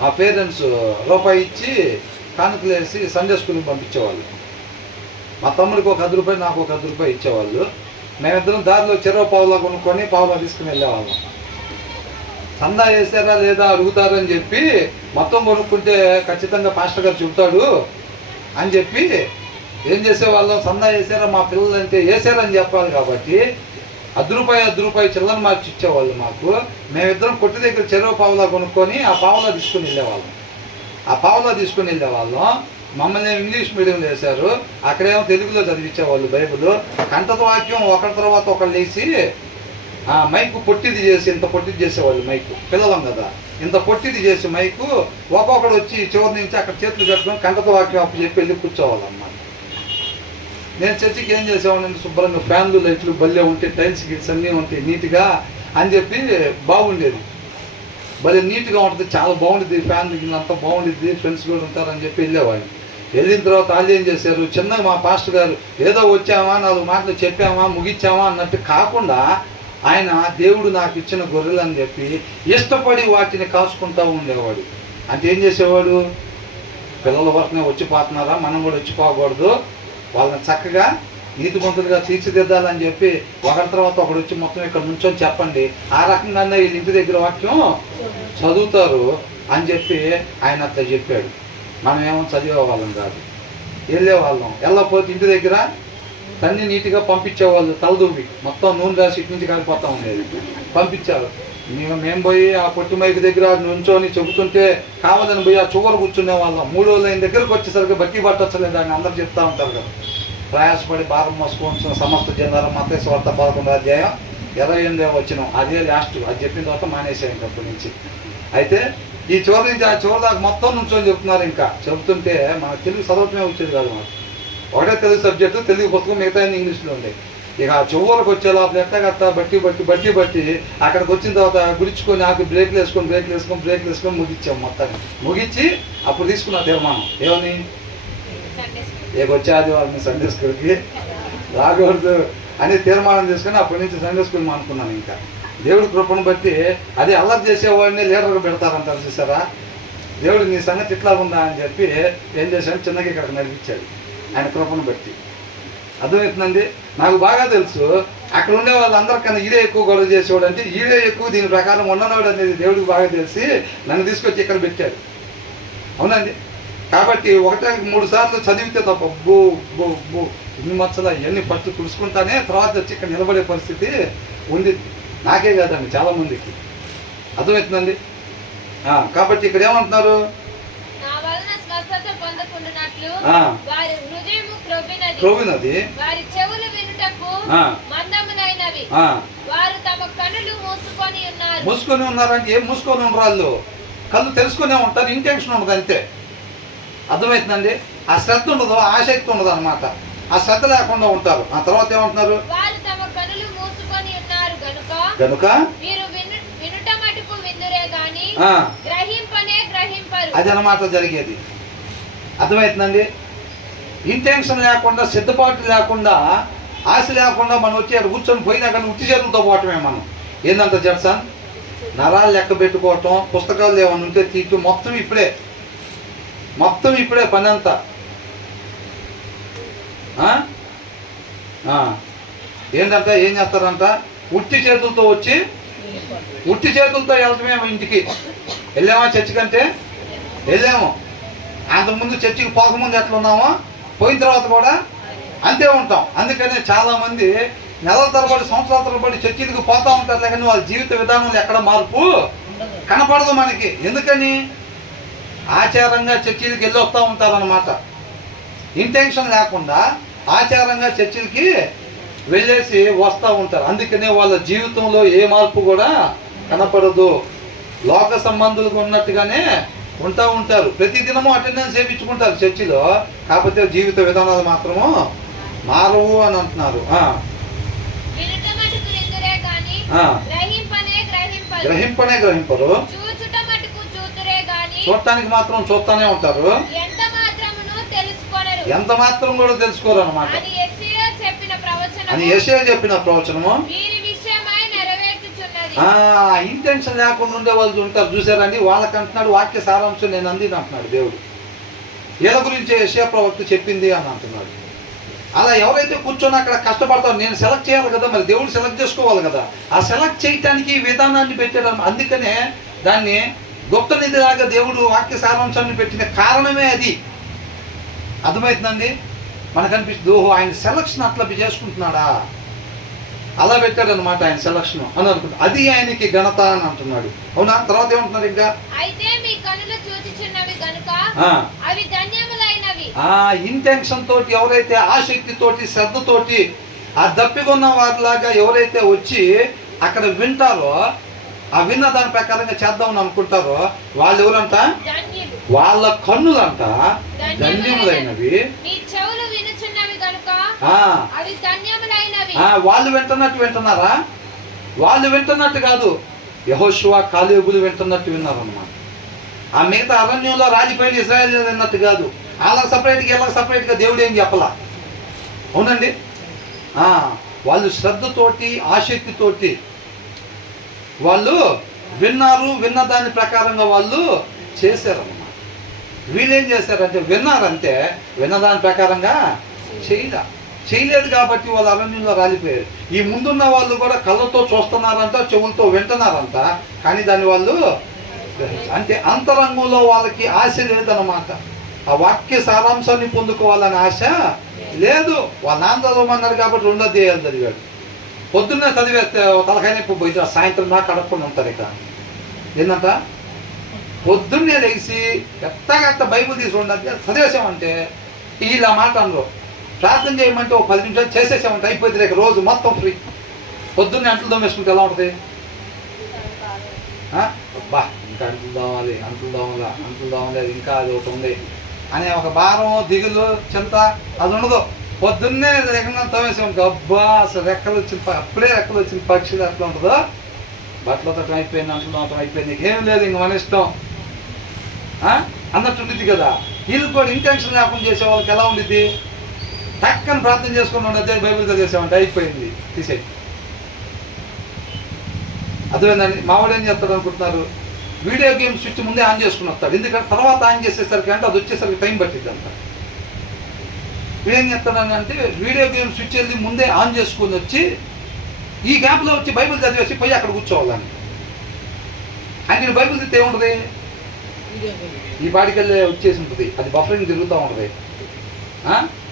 మా పేరెంట్స్ రూపాయి ఇచ్చి కానుకలు వేసి సండే స్కూల్కి పంపించేవాళ్ళు. మా తమ్ముడికి ఒక 10 రూపాయలు, నాకు ఒక 10 రూపాయలు ఇచ్చేవాళ్ళు. మేమిద్దరం దారిలో చెరవ పావులా కొనుక్కొని పావులా తీసుకుని వెళ్ళేవాళ్ళం. సందా వేసారా లేదా అడుగుతారని చెప్పి మొత్తం కొనుక్కుంటే ఖచ్చితంగా పాస్టర్ గారు చెబుతాడు అని చెప్పి ఏం చేసేవాళ్ళం, సందా వేసారా మా పిల్లలు అంటే వేసారని చెప్పాలి కాబట్టి 10 రూపాయి చిల్లర మార్చి ఇచ్చేవాళ్ళు మాకు. మేమిద్దరం కొట్టి దగ్గర చెరవ పావులా కొనుక్కొని ఆ పావులా తీసుకుని వెళ్ళేవాళ్ళం. మమ్మల్ని ఇంగ్లీష్ మీడియంలో వేశారు, అక్కడేమో తెలుగులో చదివించేవాళ్ళు బైబిల్. కంఠత వాక్యం ఒకరి తర్వాత ఒకళ్ళు వేసి మైకు పొట్టిది చేసి, ఇంత పొట్టిది చేసేవాళ్ళు మైకు, పిల్లలం కదా, ఇంత పొట్టిది చేసి మైకు ఒక్కొక్కడు వచ్చి చివరి నుంచి అక్కడ చేతులు కట్టుకొని కంఠత వాక్యం అప్పు చెప్పి వెళ్ళి కూర్చోవాలి అన్నమాట. నేను చర్చికి ఏం చేసేవాడిని, శుభ్రంగా ఫ్యాన్లు లైట్లు బల్లే ఉంటాయి, టైల్స్ గిట్స్ అన్నీ ఉంటాయి నీట్గా అని చెప్పి బాగుండేది. భలే నీట్గా ఉంటుంది, చాలా బాగుంటుంది, ఫ్యాన్ అంతా బాగుంటుంది, ఫ్రెండ్స్ కూడా ఉంటారని చెప్పి వెళ్ళేవాడిని. వెళ్ళిన తర్వాత వాళ్ళు ఏం చేశారు, చిన్నగా మా పాస్టర్ గారు ఏదో వచ్చామా 4 మాటలు చెప్పామా ముగించామా అన్నట్టు కాకుండా ఆయన దేవుడు నాకు ఇచ్చిన గొర్రెలు అని చెప్పి ఇష్టపడి వాటిని కాసుకుంటూ ఉండేవాడు. అంటే ఏం చేసేవాడు, పిల్లల వరకునే వచ్చిపోతున్నారా, మనం కూడా వచ్చిపోకూడదు, వాళ్ళని చక్కగా నీతిమంతులుగా తీర్చిదిద్దాలని చెప్పి ఒకరి తర్వాత ఒకడు వచ్చి మొత్తం ఇక్కడ నుంచొని చెప్పండి, ఆ రకంగానే వీళ్ళు ఇంటి దగ్గర వాక్యం చదువుతారు అని చెప్పి ఆయన అట్లా చెప్పాడు. మనం ఏమో చదివేవాళ్ళం కాదు, వెళ్ళేవాళ్ళం. వెళ్ళకపోతే ఇంటి దగ్గర తన్ని నీట్గా పంపించేవాళ్ళు, తలదువ్వి మొత్తం నూనె రాసి ఇటు నుంచి కాలిపోతా ఉండేది, పంపించారు. మేము పోయి ఆ పొట్టి మైకి దగ్గర నుంచొని చెబుతుంటే కావాలని పోయి ఆ చివర కూర్చునే వాళ్ళం. 3వ లైన్ దగ్గరకు వచ్చేసరికి బట్టి పట్టొచ్చలేదు అని అందరు చెప్తా ఉంటారు కదా. ప్రయాసపడి భారం మోసుకోవాల్సిన సమస్త జనాలు మత్తయి సువార్త 11వ అధ్యాయం 28వ వచనం, అదే లాస్ట్. అది చెప్పిన తర్వాత మానేసాను అప్పటి నుంచి. అయితే ఈ చివరి నుంచి ఆ చివరి దాకా మొత్తం నుంచొని చెప్తున్నారు. ఇంకా చెబుతుంటే మన తెలుగు చదవటమే వచ్చేది కాదు మాకు. ఒకటే తెలుగు సబ్జెక్టు, తెలుగు పుస్తకం, మిగతా ఇంగ్లీష్లో ఉండే. ఇక ఆ చివరికి వచ్చే లోపల ఎట్టగట్ట బట్టి అక్కడికి వచ్చిన తర్వాత గురించుకొని నాకు బ్రేక్లు వేసుకొని ముగించాం. మొత్తాన్ని ముగించి అప్పుడు తీసుకున్న తీర్మానం ఏమని, వచ్చే ఆదివారం సండే స్కూల్కి రాకూడదు అని తీర్మానం చేసుకొని అప్పటి నుంచి సండే స్కూల్ అనుకున్నాను. ఇంకా దేవుడి కృపను బట్టి అదే అల్లరి చేసేవాడిని లీడర్గా పెడతారంటారు చూసారా. దేవుడు నీ సంగతి ఇట్లా ఉందా అని చెప్పి ఏం చేశాడు, చిన్నగా ఇక్కడికి నడిపించాడు ఆయన కృపను బట్టి. అర్థమవుతుందండి. నాకు బాగా తెలుసు అక్కడ ఉండే వాళ్ళందరికన్నా ఈడే ఎక్కువ గొడవ చేసేవాడు, అంటే ఈడే ఎక్కువ దీని ప్రకారం ఉన్నవాడు అనేది దేవుడికి బాగా తెలిసి నన్ను తీసుకొచ్చి ఇక్కడ పెట్టాడు. అవునండి. కాబట్టి 1-3 సార్లు చదివితే తప్ప ఇన్ని మచ్చలు ఇవన్నీ పట్టు తుడుచుకుంటానే తర్వాత వచ్చి ఇక్కడ నిలబడే పరిస్థితి ఉంది. నాకే కాదండి, చాలామందికి. అర్థమవుతుందండి. కాబట్టి ఇక్కడ ఏమంటున్నారు, క్రొవ్వినది, మూసుకొని ఉన్నారంటే ఏం మూసుకొని ఉండరు, వాళ్ళు కళ్ళు తెలుసుకునే ఉంటారు, ఇంటెన్షన్ ఉండదు అంతే. అర్థమవుతుందండి? ఆ శ్రద్ధ ఉండదు, ఆసక్తి ఉండదు అనమాట. ఆ శ్రద్ధ లేకుండా ఉంటారు. ఆ తర్వాత ఏమంటున్నారు? వారు తమ కనులు మూసుకొని ఉన్నారు గనుక మీరు వినుట మటుకు విందురే గాని గ్రహింపనే గ్రహింపరు. అది అనమాట జరిగేది. అర్థమవుతుందండి? ఇంటెన్షన్ లేకుండా, సిద్ధపాటు లేకుండా, ఆశ లేకుండా మనం వచ్చి అక్కడ కూర్చొని పోయినా కానీ ఉట్టి చేతులతో పోవటమే మనం. ఏందంట జడ్సన్? నరాలు లెక్క పెట్టుకోవటం, పుస్తకాలు ఏమైనా ఉంటే తీయటం, మొత్తం ఇప్పుడే పని అంతా. ఏంటంట, ఏం చేస్తారంట? ఉట్టి చేతులతో వచ్చి ఉట్టి చేతులతో వెళ్తామే ఇంటికి. వెళ్ళామా చర్చి కంటే? వెళ్ళాము. అంతకుముందు చర్చికి పోకముందు ఎట్లా ఉన్నామో, పోయిన తర్వాత కూడా అంతే ఉంటాం. అందుకనే చాలామంది నెలల తరబడి, సంవత్సరాల తరబడి చర్చిలకు పోతూ ఉంటారు, కానీ వాళ్ళ జీవిత విధానంలో ఎక్కడ మార్పు కనపడదు మనకి. ఎందుకని? ఆచారంగా చర్చిలకు వెళ్ళి వస్తూ ఉంటారన్నమాట. ఇంటెన్షన్ లేకుండా ఆచారంగా చర్చిలకి వెళ్ళేసి వస్తూ ఉంటారు. అందుకనే వాళ్ళ జీవితంలో ఏ మార్పు కూడా కనపడదు. లోక సంబంధులకు ఉన్నట్టుగానే ఉంటా ఉంటారు. ప్రతిదినము అటెండెన్స్ చేయించుకుంటారు చర్చిలో, కాకపోతే జీవిత విధానాలు మాత్రము మారవు అని అంటున్నారు. గ్రహింపనే గ్రహింపరు, చూడటానికి మాత్రం చూస్తానే ఉంటారు, ఎంత మాత్రం కూడా తెలుసుకోరు అనమాట అని యెషయా చెప్పిన ప్రవచనము. ఇంటెన్షన్ లేకుండా ఉండే వాళ్ళు ఉంటారు, చూసారండి? వాళ్ళకి అంటున్నాడు వాక్య సారాంశం నేను అందిని అంటున్నాడు దేవుడు. వీళ్ళ గురించి యెషయా ప్రవక్త చెప్పింది అని అంటున్నాడు. అలా ఎవరైతే కూర్చొని అక్కడ కష్టపడతారో, నేను సెలెక్ట్ చేయాలి కదా, మరి దేవుడు సెలెక్ట్ చేసుకోవాలి కదా. ఆ సెలెక్ట్ చేయటానికి విధానాన్ని పెట్టాడు. అందుకనే దాన్ని గుప్త నిధిలాగా దేవుడు వాక్య సారాంశాన్ని పెట్టిన కారణమే అది. అర్థమవుతుందండి? మనకు అనిపిస్తుంది, ఓహో ఆయన సెలక్షన్ అట్లా చేసుకుంటున్నాడా, అలా పెట్టాడు అనమాట ఆయన సెలక్షన్ అని అనుకుంటా. అది ఆయనకి ఘనత అని అంటున్నాడు. అవునా? తర్వాత ఏమంటున్నారు ఇంకా? ఇంటెన్షన్ తోటి ఎవరైతే ఆసక్తితోటి, శ్రద్ధతోటి, ఆ దప్పికొన్న వారిలాగా ఎవరైతే వచ్చి అక్కడ వింటారో, ఆ విన్న దాని ప్రకారంగా చేద్దామని అనుకుంటారో వాళ్ళు ఎవరంట? వాళ్ళ కన్నులంట ధన్యములైనవి. వాళ్ళు వింటున్నారా? వాళ్ళు వింటున్నట్టు కాదు, యెహోషువ కాలేబులు వింటున్నట్టు విన్నారన్నమాట. ఆ మిగతా అరణ్యంలో రాజుపైన ఇశ్రాయేలు విన్నట్టు కాదు. వాళ్ళకి సపరేట్గా, వీళ్ళకి సపరేట్గా దేవుడు ఏం చెప్పలా. అవునండి? వాళ్ళు శ్రద్ధతోటి, ఆసక్తితోటి వాళ్ళు విన్నారు. విన్న దాని ప్రకారంగా వాళ్ళు చేశారన్నమాట. వీళ్ళేం చేశారంటే విన్నారంటే, విన్నదాని ప్రకారంగా చేయలేదు కాబట్టి వాళ్ళు అరణ్యంలో రాలిపోయారు. ఈ ముందున్న వాళ్ళు కూడా కళ్ళతో చూస్తున్నారంట, చెవులతో వింటున్నారంట, కానీ దాన్ని వాళ్ళు అంటే అంతరంగంలో వాళ్ళకి ఆశ లేదన్నమాట. ఆ వాక్య సారాంశాన్ని పొందుకోవాలని ఆశ లేదు. వాళ్ళ నాన్న చదవమన్నారు కాబట్టి 2వ అధ్యాయాలు చదివాడు. పొద్దున్నే చదివేస్తే తలకాయ నొప్పి పోయి సాయంత్రం దాకా అడగకుండా ఉంటారు. ఇక ఏంటంట, పొద్దున్నే లేచి ఎట్టగట్ట బైబుల్ తీసుకుంటే చదివేసామంటే ఇలా మాట అనరు. ప్రార్థన చేయమంటే ఒక 10 నిమిషాలు చేసేసామంటే అయిపోతుంది. ఇక రోజు మొత్తం ఫ్రీ. పొద్దున్నే అంట్లు దోమేసుకుంటే ఎలా ఉంటుంది? బా ఇంకా అంట్లు దోవాలి ఇంకా అది ఒకటి ఉంది అనే ఒక భారం, దిగులు, చింత అది ఉండదు. పొద్దున్నే రెక్కన తోమేసామంటే అబ్బా అసలు అప్పుడే రెక్కలు వచ్చిన పక్షులు ఎట్లా ఉంటుందో, బట్టలు తట్టం అయిపోయింది, అంట్లు తోమటం అయిపోయింది, ఏం లేదు ఇంక మన ఇష్టం అన్నట్టు ఉండిద్ది కదా. వీళ్ళు కూడా ఇంటెన్షన్ లేకుండా చేసే వాళ్ళకి ఎలా ఉండిద్ది? టక్కని ప్రార్థన చేసుకుని ఉండదు, బైబిల్ చదివేసామంటే అయిపోయింది, తీసేది. అర్థమైందండి? మావాడు ఏం చేస్తాడు అనుకుంటున్నారు? వీడియో గేమ్ స్విచ్ ముందే ఆన్ చేసుకుని వస్తాడు. ఎందుకంటే తర్వాత ఆన్ చేసేసరికి అంటే అది వచ్చేసరికి టైం పట్టిద్ది అంట. వీడేం చెప్తాడని అంటే వీడియో గేమ్ స్విచ్ వెళ్ళి ముందే ఆన్ చేసుకుని వచ్చి ఈ గ్యాప్లో వచ్చి బైబిల్ చదివేసి పోయి అక్కడ కూర్చోవాలని. ఆయన బైబిల్ తిస్తే ఏముంటుంది? ఈ పాటికెళ్ళి వచ్చేసి ఉంటుంది, అది బఫరింగ్ తిరుగుతూ ఉంటుంది.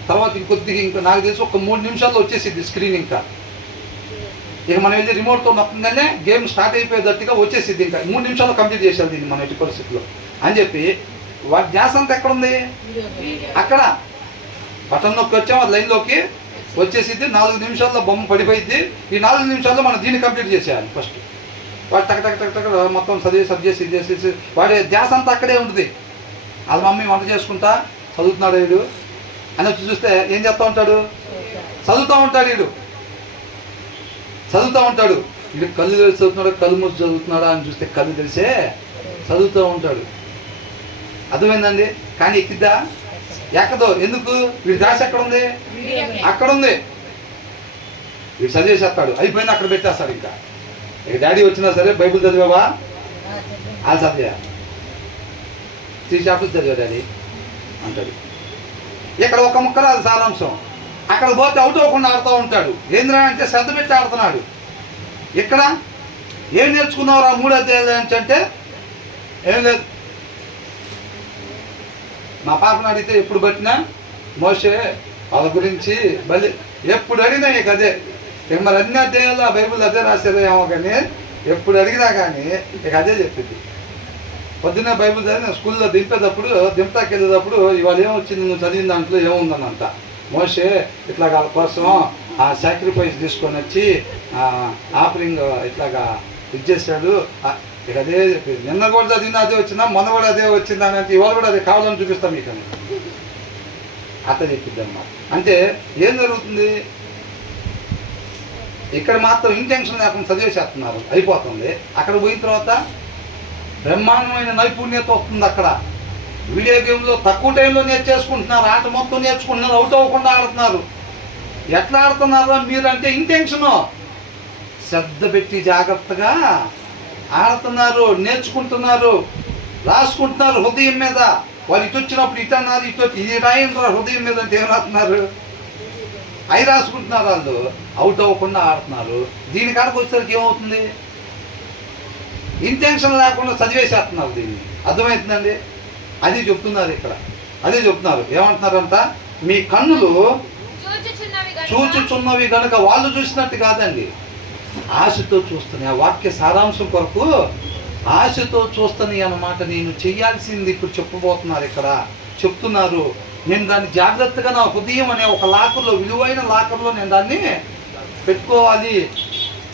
తర్వాత ఇంకొద్దిగా నాకు తెలిసి ఒక 3 నిమిషాల్లో వచ్చేసింది స్క్రీన్. ఇంకా ఇక మనం వెళ్ళి రిమోట్తో నొక్కగానే గేమ్ స్టార్ట్ అయిపోయేటట్టుగా వచ్చేసింది. ఇంకా 3 నిమిషాల్లో కంప్లీట్ చేసేది దీన్ని మనం ఎట్టి పరిస్థితుల్లో అని చెప్పి వాటి ధ్యాస అంతా ఎక్కడుంది? అక్కడ బటన్ నొక్కి వచ్చాము, అది లైన్లోకి వచ్చేసిద్ది. 4 నిమిషాల్లో బొమ్మ పడిపోయిద్ది. ఈ 4 నిమిషాల్లో మనం దీన్ని కంప్లీట్ చేసేయాలి ఫస్ట్. వాడు టక్ టక్ టక్ టక్ మొత్తం చదివేసి ఇది చేసేసి వాడి ధ్యాస అంతా అక్కడే ఉంటుంది. వాళ్ళ మమ్మీ వంట చేసుకుంటా చదువుతున్నాడు వీడు అని వచ్చి చూస్తే ఏం చేస్తూ ఉంటాడు? చదువుతూ ఉంటాడు. చదువుతూ ఉంటాడు. వీడు కళ్ళు తెలిసి చదువుతున్నాడు, కళ్ళు మూసి చదువుతున్నాడా అని చూస్తే కళ్ళు తెలిసే చదువుతూ ఉంటాడు. అర్థమైందండి? కానీ ఎక్కిద్దా? ఎక్కదో. ఎందుకు? వీడి దాశ ఎక్కడ ఉంది? అక్కడ ఉంది. వీడు చదివేసేస్తాడు, అయిపోయింది, అక్కడ పెట్టేస్తాడు. ఇంకా ఇక డాడీ వచ్చినా సరే బైబిల్ చదివావా? వాళ్ళు చదివా 3 చాప్టర్స్ చదివా డాడీ అంటాడు. ఇక్కడ ఒక ముక్క రాదు సారాంశం. అక్కడ పోతే అవుట్ అవ్వకుండా ఆడుతూ ఉంటాడు. ఏంద్రా అంటే శ్రద్ధ పెట్టి ఆడుతున్నాడు. ఇక్కడ ఏం నేర్చుకున్నావు ఆ 3 అధ్యాయాలు అంటే ఏం లేదు. మా పాపను అడిగితే ఎప్పుడు పట్టినా మోషే వాళ్ళ గురించి మళ్ళీ ఎప్పుడు అడిగినా ఇక అదే. మరి అన్ని అధ్యాయాలు ఆ బైబిల్ అదే రాసేదో ఏమో కానీ ఎప్పుడు అడిగినా కానీ ఇక అదే చెప్పింది. పొద్దున్నే బైబిల్ చదివి స్కూల్లో దింపుతాకి వెళ్ళేటప్పుడు ఇవాళ ఏమొచ్చింది నువ్వు చదివిన దాంట్లో ఏముందనంట. మోషే ఇట్లాగా వాళ్ళ కోసం ఆ సాక్రిఫైస్ తీసుకొని వచ్చి ఆఫరింగ్ ఇట్లాగా ఇచ్చేసాడు. ఇక అదే చెప్పింది. నిన్న కూడా చదివినా అదే వచ్చిందా, మొన్న కూడా అదే వచ్చిందా అని అంటే ఇవాళ కూడా అదే కావాలని చూపిస్తాం మీకు అని అట్లా చెప్పింది అన్నమాట. అంటే ఏం జరుగుతుంది? ఇక్కడ మాత్రం ఇంటెన్షన్ లేకుండా చదివేసేస్తున్నారు, అయిపోతుంది. అక్కడ పోయిన తర్వాత బ్రహ్మాండమైన నైపుణ్యత వస్తుంది. అక్కడ వీడియో గేమ్లో తక్కువ టైంలో నేర్చేసుకుంటున్నారు, ఆట మొత్తం నేర్చుకుంటున్నారు, అవుట్ అవ్వకుండా ఆడుతున్నారు. ఎట్లా ఆడుతున్నారో మీరంటే ఇంటెన్షను శ్రద్ధ పెట్టి జాగ్రత్తగా ఆడుతున్నారు, నేర్చుకుంటున్నారు, రాసుకుంటున్నారు హృదయం మీద. వాళ్ళు ఇటు వచ్చినప్పుడు ఇటు అన్నారు, ఇటు వచ్చి ఇది రాయండి హృదయం మీద అంటే ఏం రాస్తున్నారు? అవి రాసుకుంటున్నారు. వాళ్ళు అవుట్ అవ్వకుండా ఆడుతున్నారు. దీని కాడకు వచ్చేసరికి ఏమవుతుంది? ఇంటెన్షన్ లేకుండా చదివేసేస్తున్నారు. దీన్ని అర్థమవుతుందండి? అది చెప్తున్నారు ఇక్కడ. అదే చెప్తున్నారు. ఏమంటున్నారంట? మీ కన్నులు చూచుచున్నవి కనుక వాళ్ళు చూసినట్టు కాదండి, ఆశతో చూస్తున్నాయి. ఆ వాక్య సారాంశం కొరకు ఆశతో చూస్తున్నాయి అన్నమాట. నేను చెయ్యాల్సింది ఇప్పుడు చెప్పబోతున్నారు. ఇక్కడ చెప్తున్నారు, నేను దాన్ని జాగ్రత్తగా నా హృదయం అనే ఒక లాకర్లో, విలువైన లాకర్లో నేను దాన్ని పెట్టుకోవాలి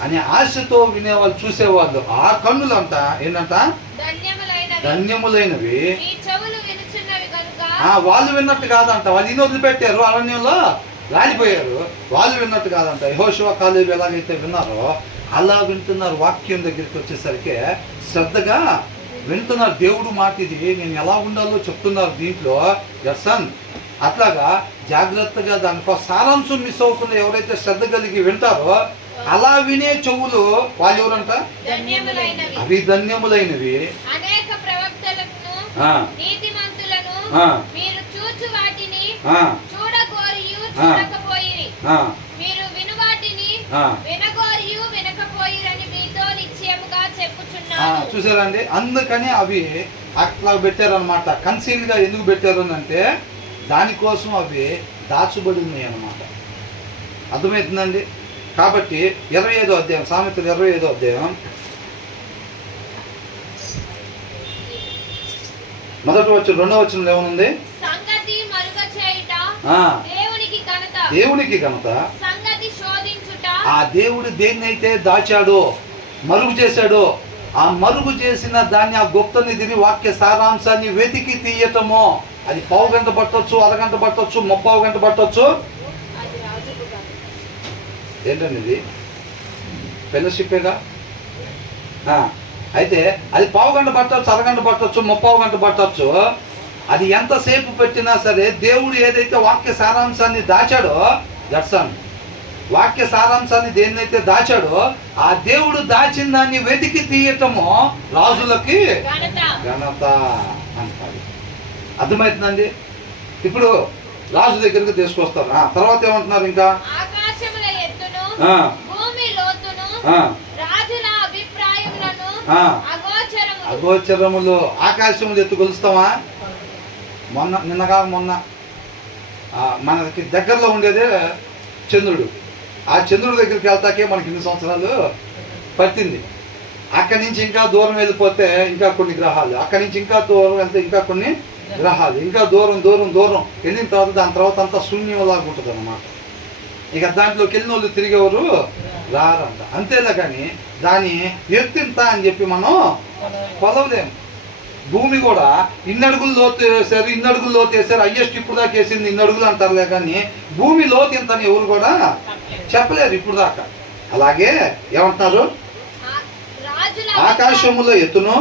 అనే ఆశతో వినేవాళ్ళు, చూసేవాళ్ళు. ఆ కన్నులంట ఏంటంట? ధన్యములైనవి. వాళ్ళు విన్నట్టు కాదంట. వాళ్ళు ఇన్ని వదిలిపెట్టారు, అరణ్యంలో రాలిపోయారు. వాళ్ళు విన్నట్టు కాదంట. యెహోషువ కాలేబు ఎలాగైతే విన్నారో అలా వింటున్నారు. వాక్యం దగ్గరికి వచ్చేసరికి శ్రద్ధగా వింటున్నారు. దేవుడు మాట ఇది, నేను ఎలా ఉండాలో చెప్తున్నారు దీంట్లో. యర్సన్ అట్లాగా జాగ్రత్తగా దానికో సారాంశం మిస్ అవ్వకుండా ఎవరైతే శ్రద్ధ కలిగి వింటారో అలా వినే చెవులు వాళ్ళు ఎవరంట? అవి ధన్యములైనవి. అనేక ప్రవక్తలను నీతిమంతులను మీరు చూచు వాటిని చూడగోరియు చూడకపోయిరి, మీరు విను వాటిని వినగోరియు వినకపోయిరని మీతో నిశ్చయముగా చెప్పుచున్నాను. చూసారండి? అందుకని అవి అట్లా పెట్టారనమాట. కన్సీల్డ్ గా ఎందుకు పెట్టారు అంటే దానికోసం అవి దాచుబడి ఉన్నాయి అన్నమాట. అర్థమవుతుందండి? కాబట్టి 25వ అధ్యాయం, సామెతలు 25వ అధ్యాయం 1వ వచనం 2వ వచనంలో ఏమనుంది? సంగతి మరుగ చేయుట దేవునికి ఘనత. సంగతి శోధించుట. ఆ దేవుడు దేన్నైతే దాచాడో, మరుగు చేశాడో, ఆ మరుగు చేసిన దాన్ని, ఆ గుప్త నిధిని, వాక్య సారాంశాన్ని వెతికి తీయటము. అది పావు గంట పట్టొచ్చు, అరగంట పట్టొచ్చు, 30 గంట పట్టొచ్చు. ఏంటండి ఇది? ఫెలోషిప్పేగా. అయితే అది పావు గంట పట్టవచ్చు, అరగంట పట్టవచ్చు, 30 గంట పట్టవచ్చు. అది ఎంతసేపు పెట్టినా సరే దేవుడు ఏదైతే వాక్య సారాంశాన్ని దాచాడో, దట్సన్ వాక్య సారాంశాన్ని దేన్నైతే దాచాడో ఆ దేవుడు దాచిన దాన్ని వెతికి తీయటము రాజులకి ఘనత అంటారు. అర్థమవుతుందండి? ఇప్పుడు రాజు దగ్గరికి తీసుకొస్తారు. తర్వాత ఏమంటున్నారు? ఇంకా అగోచరములు. ఆకాశములు ఎత్తు కొలుస్తావా? మొన్న మనకి దగ్గరలో ఉండేదే చంద్రుడు. ఆ చంద్రుడి దగ్గరికి వెళ్తాకే మనకి 2 సంవత్సరాలు పట్టింది. అక్కడి నుంచి ఇంకా దూరం వెళ్ళిపోతే ఇంకా కొన్ని గ్రహాలు, అక్కడి నుంచి ఇంకా దూరం వెళ్తే ఇంకా కొన్ని గ్రహాలు, ఇంకా దూరం దూరం దూరం వెళ్ళిన తర్వాత దాని తర్వాత అంతా శూన్యంలాగా ఉంటుంది అన్నమాట. ఇక దాంట్లోకి వెళ్ళిన వాళ్ళు తిరిగేవారు రారంట. అంతేలా కానీ దాని ఎత్తింత అని చెప్పి మనం కొలవలేము. భూమి కూడా ఇన్ని అడుగులు లోతు వేసారు, ఇన్ని అడుగులు లోతు వేసారు, హైయెస్ట్ ఇప్పుడు దాకా వేసింది ఇన్ని అడుగులు అంటారులే, కానీ భూమి లోతు ఇంతని ఎవరు కూడా చెప్పలేరు ఇప్పుడు దాకా. అలాగే ఏమంటున్నారు, ఆకాశములో ఎత్తును,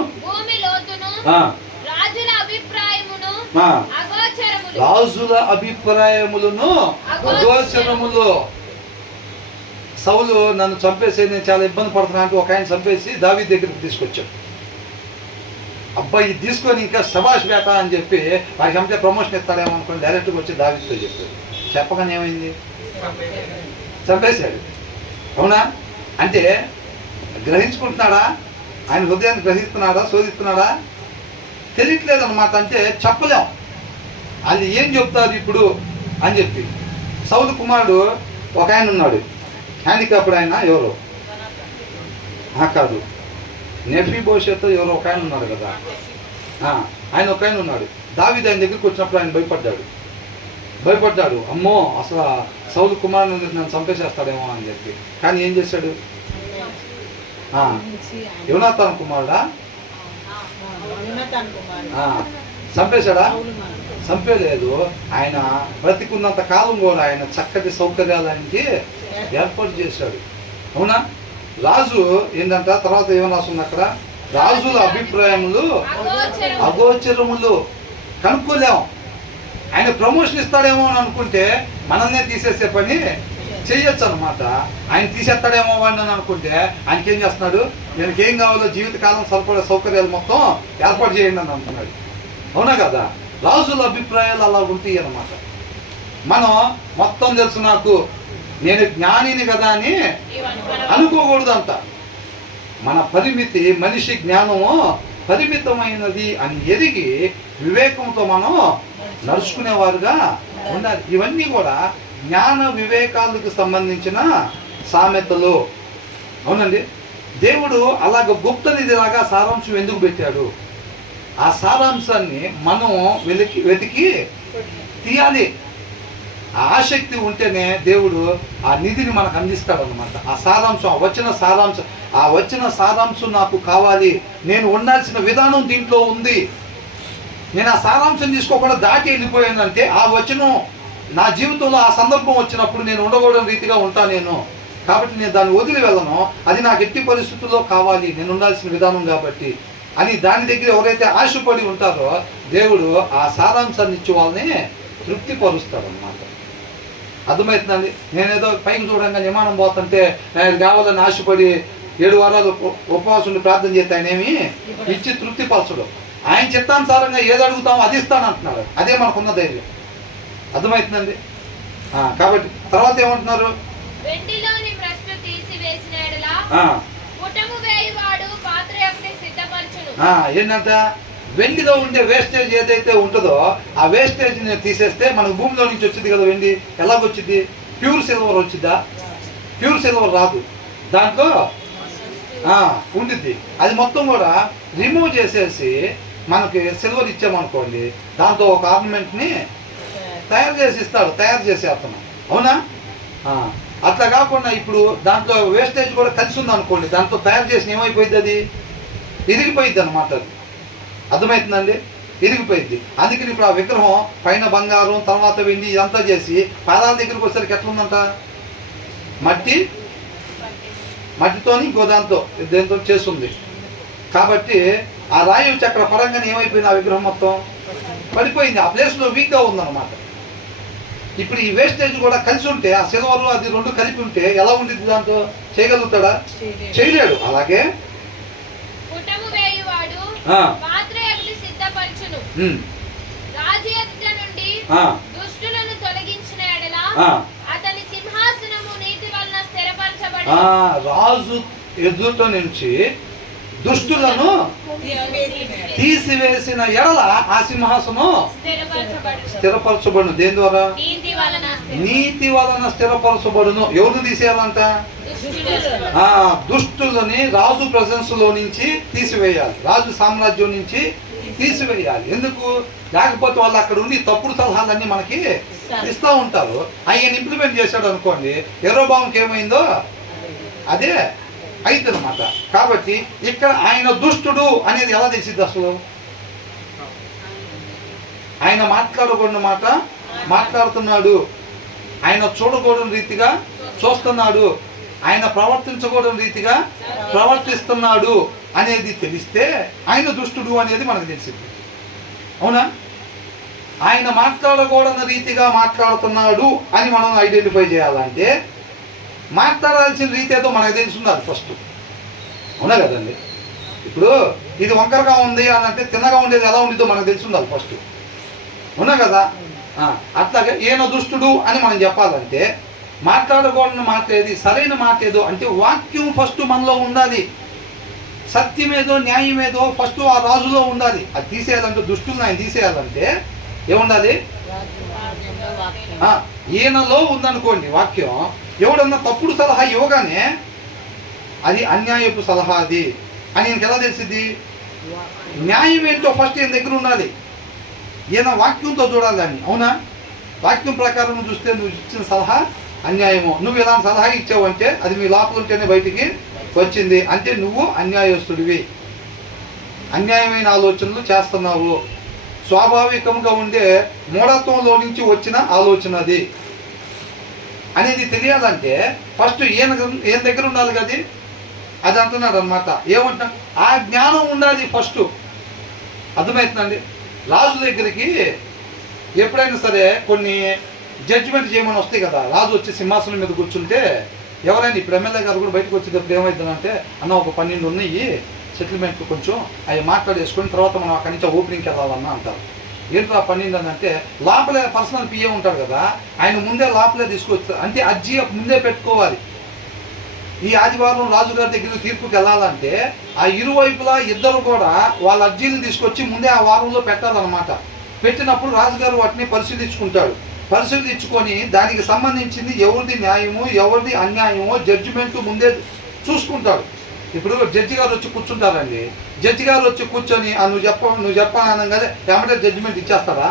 రాజుల అభిప్రాయములను అగోచరములు. సౌలు నన్ను చంపేసి నేను చాలా ఇబ్బంది పడుతున్నా అంటే ఒక ఆయన చంపేసి దావీదు దగ్గరికి తీసుకొచ్చాడు. అబ్బాయి ఇది తీసుకొని ఇంకా శభాష్ బేట అని చెప్పి వాడికి చంపితే ప్రమోషన్ ఇస్తాడేమో అనుకుని డైరెక్ట్గా వచ్చి దావీదుతో చెప్పాడు. చెప్పగానే ఏమైంది, చంపేశాడు. అవునా? అంటే గ్రహించుకుంటున్నాడా, ఆయన హృదయాన్ని గ్రహిస్తున్నాడా, శోధిస్తున్నాడా, తెలియట్లేదు అనమాట. అంటే చెప్పలేం అది ఏం చెప్తారు ఇప్పుడు అని చెప్పి. సౌలు కుమారుడు ఒక ఆయన ఉన్నాడు, హ్యాండిక్యాప్డ్ ఆయన, ఎవరు కాదు, నెఫీబోషెత్ ఎవరో ఒక ఆయన ఉన్నాడు కదా, ఆయన ఒక ఆయన ఉన్నాడు. దావీదు ఆయన దగ్గరికి వచ్చినప్పుడు ఆయన భయపడ్డాడు, అమ్మో అసలు సౌలు కుమారుని నన్ను చంపేసేస్తాడేమో అని చెప్పి. కానీ ఏం చేశాడు, యోనాతాను కుమారుడా, చంపేశాడా? చంపేలేదు. ఆయన బ్రతికున్నంత కాలం కూడా ఆయన చక్కటి సౌకర్యాలకి ఏర్పాటు చేశాడు. అవునా? రాజు ఏంటంట, తర్వాత ఏమన్నా రాస్తుంది అక్కడ, రాజుల అభిప్రాయములు అగోచరములు, కనుక్కోలేము. ఆయన ప్రమోషన్ ఇస్తాడేమో అని అనుకుంటే మనల్నే తీసేసే పని చేయొచ్చు అనమాట. ఆయన తీసేస్తాడేమో వాడిని అని అనుకుంటే ఆయనకి ఏం చేస్తున్నాడు, ఆయనకి ఏం కావాలో జీవితకాలం సరిపడే సౌకర్యాలు మొత్తం ఏర్పాటు చేయండి అని అంటున్నాడు. అవునా కదా? రాజుల అభిప్రాయాలు అలా ఉంటాయి అన్నమాట. మనం మొత్తం తెలుసు, నాకు నేను జ్ఞానిని కదా అని అనుకోకూడదు అంట. మన పరిమితి, మనిషి జ్ఞానము పరిమితమైనది అని ఎరిగి వివేకంతో మనం నడుచుకునేవారుగా ఉండాలి. ఇవన్నీ కూడా జ్ఞాన వివేకాలకు సంబంధించిన సామెతలు. అవునండి. దేవుడు అలాగ గుప్త నిధిలాగా సారాంశం ఎందుకు పెట్టాడు? ఆ సారాంశాన్ని మనం వెతికి తీయాలి. ఆ ఆసక్తి ఉంటేనే దేవుడు ఆ నిధిని మనకు అందిస్తాడు అనమాట. ఆ సారాంశం, ఆ వచ్చిన సారాంశం నాకు కావాలి, నేను ఉండాల్సిన విధానం దీంట్లో ఉంది, నేను ఆ సారాంశం తీసుకోకుండా దాటి వెళ్ళిపోయానంటే ఆ వచనం నా జీవితంలో ఆ సందర్భం వచ్చినప్పుడు నేను ఉండకూడని రీతిగా ఉంటాను నేను, కాబట్టి నేను దాన్ని వదిలి వెళ్ళను, అది నాకు ఎట్టి పరిస్థితుల్లో కావాలి, నేను ఉండాల్సిన విధానం కాబట్టి అని దాని దగ్గర ఎవరైతే ఆశపడి ఉంటారో దేవుడు ఆ సారాంశాన్ని ఇచ్చి వాళ్ళని తృప్తిపరుస్తాడు అన్నమాట. అర్థమవుతుందండి? నేనేదో పైకి చూడంగా విమానం పోతుంటే కావాలని ఆశపడి 7 వారాలు ఉపవాసం ఉండి ప్రార్థన చేస్తే ఆయన ఏమి ఇచ్చి తృప్తిపరచడు. ఆయన చిత్తానుసారంగా ఏది అడుగుతామో అది ఇస్తానంటున్నాడు. అదే మనకున్న ధైర్యం. అర్థమవుతుందండి? కాబట్టి తర్వాత ఏమంటున్నారు, ఏంటంట, వెండిలో ఉండే వేస్టేజ్ ఏదైతే ఉంటుందో ఆ వేస్టేజ్ని తీసేస్తే మనకు భూమిలో నుంచి వచ్చింది కదా వెండి, ఎలాగొచ్చింది? ప్యూర్ సిల్వర్ వచ్చిద్దా? ప్యూర్ సిల్వర్ రాదు, దాంట్లో ఉండిద్ది. అది మొత్తం కూడా రిమూవ్ చేసేసి మనకి సిల్వర్ ఇచ్చామనుకోండి, దాంతో ఒక ఆర్నమెంట్ని తయారు చేసి అతను. అవునా? అట్లా కాకుండా ఇప్పుడు దాంట్లో వేస్టేజ్ కూడా కలిసి ఉందనుకోండి, దాంతో తయారు చేసిన ఏమైపోయింది, అది ఇరిగిపోయిద్ది అనమాట. అది అర్థమవుతుందండి? ఇరిగిపోయింది. అందుకని ఇప్పుడు ఆ విగ్రహం పైన బంగారం, తర్వాత వెండి, ఇదంతా చేసి పాదాల దగ్గరికి వచ్చేసరికి ఎట్లుందంట, మట్టితోని ఇంకో దేంతో చేస్తుంది. కాబట్టి ఆ రాయు చక్ర పరంగానే ఏమైపోయింది, ఆ విగ్రహం మొత్తం పడిపోయింది, ఆ ప్లేస్లో వీక్గా ఉందన్నమాట. ఇప్పుడు ఈ వేస్టేజ్ కూడా కలిసి ఉంటే, ఆ సిల్వర్ అది రెండు కలిపి ఉంటే ఎలా ఉండిద్ది, దాంతో చేయగలుగుతాడా? చేయలేడు. అలాగే రాజు ఎదుట నుంచి దుష్టులను తీసివేసిన ఎడల ఆ సింహాసనం స్థిరపరచబడును. దేని ద్వారా? నీతి వలన స్థిరపరచబడును. ఎవరు తీసేయాలంట? దుష్టులని రాజు ప్రెజెన్స్ లో నుంచి తీసివేయాలి, రాజు సామ్రాజ్యం నుంచి తీసివేయాలి. ఎందుకు? లేకపోతే వాళ్ళు అక్కడ ఉండి తప్పుడు సలహాలన్నీ మనకి ఇస్తూ ఉంటారు. ఆయన ఇంప్లిమెంట్ చేశాడు అనుకోండి, యెరోబాముకి ఏమైందో అదే అయిద్దనమాట. కాబట్టి ఇక్కడ ఆయన దుష్టుడు అనేది ఎలా తెలిసిద్ది? అసలు ఆయన మాట్లాడకూడని మాట మాట్లాడుతున్నాడు, ఆయన చూడకూడని రీతిగా చూస్తున్నాడు, ఆయన ప్రవర్తించకూడని రీతిగా ప్రవర్తిస్తున్నాడు అనేది తెలిస్తే ఆయన దుష్టుడు అనేది మనకు తెలిసింది. అవునా? ఆయన మాట్లాడకూడని రీతిగా మాట్లాడుతున్నాడు అని మనం ఐడెంటిఫై చేయాలంటే మాట్లాడాల్సిన రీతి ఏదో మనకు తెలుసున్నది ఫస్ట్. అవునా కదండి? ఇప్పుడు ఇది వంకరగా ఉంది అని అంటే తిన్నగా ఉండేది ఎలా ఉండేదో మనకు తెలుసున్నది ఫస్ట్. అవునా కదా? అట్లాగే ఈయన దుష్టుడు అని మనం చెప్పాలంటే మాట్లాడకూడని మాట ఏది, సరైన మాట ఏదో అంటే వాక్యం ఫస్ట్ మనలో ఉండాలి. సత్యమేదో న్యాయమేదో ఫస్ట్ ఆ రాజులో ఉండాలి. అది తీసేయాలంటే, దుష్టులను ఆయన తీసేయాలంటే ఏముండాలి? ఈయనలో ఉందనుకోండి వాక్యం. ఎవడన్నా తప్పుడు సలహా ఇవ్వగానే అది అన్యాయపు సలహా అది అని ఈయనకి ఎలా తెలిసింది? న్యాయం ఏంటో ఫస్ట్ ఈయన దగ్గర ఉండాలి. ఈయన వాక్యంతో చూడాలి దాన్ని. అవునా? వాక్యం ప్రకారం చూస్తే నువ్వు ఇచ్చిన సలహా అన్యాయము, నువ్వు ఇలాంటి సలహా ఇచ్చావంటే అది మీ లోపల ఉంటేనే బయటికి వచ్చింది అంటే నువ్వు అన్యాయస్తుడివి, అన్యాయమైన ఆలోచనలు చేస్తున్నావు, స్వాభావికంగా ఉండే మూఢత్వంలో నుంచి వచ్చిన ఆలోచన అది అనేది తెలియాలంటే ఫస్ట్ ఈయన దగ్గర ఉండాలి కదా. అది అంటున్నాడు అనమాట. ఏమంటా? ఆ జ్ఞానం ఉండాలి ఫస్ట్. అర్థమవుతుందండి? రాజు దగ్గరికి ఎప్పుడైనా సరే కొన్ని జడ్జిమెంట్ చేయమని వస్తాయి కదా. రాజు వచ్చి సింహాసనం మీద కూర్చుంటే ఎవరైనా ఇప్పుడు ఎమ్మెల్యే గారు కూడా బయటకు వచ్చేటప్పుడు ఏమవుతుందంటే, అన్న ఒక 12 ఉన్నాయి సెటిల్మెంట్, కొంచెం అవి మాట్లాడేసుకొని తర్వాత మనం అక్కడి నుంచి ఓపెనింగ్కి వెళ్ళాలన్నా అంటారు. ఏంటో ఆ 12 అని అంటే లోపలే పర్సనల్ పిఏ ఉంటాడు కదా, ఆయన ముందే లోపలే తీసుకొస్తారు. అంటే అర్జీ ముందే పెట్టుకోవాలి. ఈ ఆదివారం రాజుగారి దగ్గర తీర్పుకి వెళ్ళాలంటే ఆ ఇరువైపులా ఇద్దరు కూడా వాళ్ళ అర్జీలు తీసుకొచ్చి ముందే ఆ వారంలో పెట్టాలన్నమాట. పెట్టినప్పుడు రాజుగారు వాటిని పరిశీలించుకుంటాడు. పరిశీలించుకొని దానికి సంబంధించింది ఎవరిది న్యాయమో ఎవరిది అన్యాయమో జడ్జిమెంట్ ముందే చూసుకుంటాడు. ఇప్పుడు జడ్జి గారు వచ్చి కూర్చుంటారండి. జడ్జి గారు వచ్చి కూర్చొని నువ్వు చెప్పనగానే ఏమంటే జడ్జిమెంట్ ఇచ్చేస్తారా?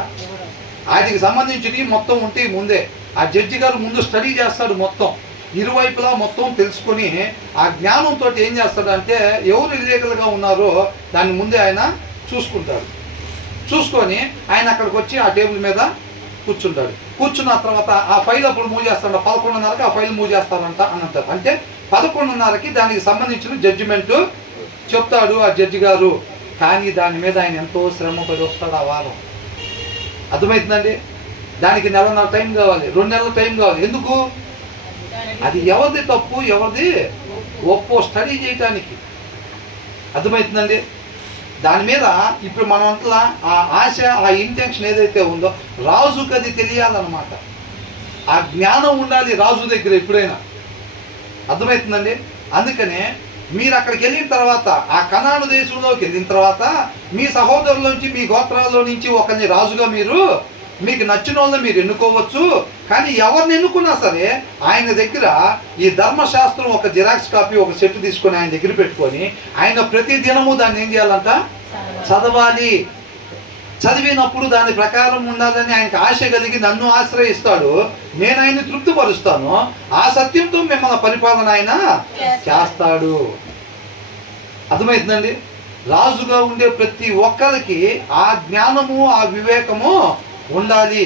వాటికి సంబంధించి మొత్తం ఉంటే ముందే ఆ జడ్జి గారు ముందు స్టడీ చేస్తాడు. మొత్తం ఇరువైపులా మొత్తం తెలుసుకొని ఆ జ్ఞానంతో ఏం చేస్తాడంటే ఎవరు ఇల్లీగల్గా ఉన్నారో దాన్ని ముందే ఆయన చూసుకుంటాడు. చూసుకొని ఆయన అక్కడికి వచ్చి ఆ టేబుల్ మీద కూర్చుంటాడు. కూర్చున్న తర్వాత ఆ ఫైల్ అప్పుడు మూవ్ చేస్తాడు. 11:30కి ఆ ఫైల్ మూవ్ చేస్తారంట అని అంటారు. అంటే 11:30కి దానికి సంబంధించిన జడ్జిమెంటు చెప్తాడు ఆ జడ్జి గారు. కానీ దాని మీద ఆయన ఎంతో శ్రమ పడి వస్తాడు ఆ వారం. అర్థమవుతుందండి? దానికి 1 నెలన్నర టైం కావాలి, 2 నెలల టైం కావాలి. ఎందుకు? అది ఎవరిది తప్పు ఎవరిది ఒప్పో స్టడీ చేయటానికి. అర్థమవుతుందండి? దాని మీద ఇప్పుడు మనం అంతలా ఆ ఆశ, ఆ ఇంటెన్షన్ ఏదైతే ఉందో రాజుకి అది తెలియాలన్నమాట. ఆ జ్ఞానం ఉండాలి రాజు దగ్గర ఎప్పుడైనా. అర్థమవుతుందండి? అందుకనే మీరు అక్కడికి వెళ్ళిన తర్వాత ఆ కనాను దేశంలోకి వెళ్ళిన తర్వాత మీ సహోదరుల నుంచి మీ గోత్రాల్లో నుంచి ఒకరిని రాజుగా మీకు నచ్చిన వాళ్ళని మీరు ఎన్నుకోవచ్చు. కానీ ఎవరిని ఎన్నుకున్నా సరే ఆయన దగ్గర ఈ ధర్మశాస్త్రం ఒక జిరాక్స్ కాపీ ఒక సెట్ తీసుకొని ఆయన దగ్గర పెట్టుకొని ఆయన ప్రతి దినము దాన్ని ఏం చేయాలంట? చదవాలి. చదివినప్పుడు దాని ప్రకారం ఉండాలని ఆయనకు ఆశ కలిగి నన్ను ఆశ్రయిస్తాడు, నేను ఆయన్ని తృప్తిపరుస్తాను, ఆ సత్యంతో మిమ్మల్ని పరిపాలన ఆయన చేస్తాడు. అర్థమవుతుందండి? రాజుగా ఉండే ప్రతి ఒక్కరికి ఆ జ్ఞానము ఆ వివేకము ఉండాలి.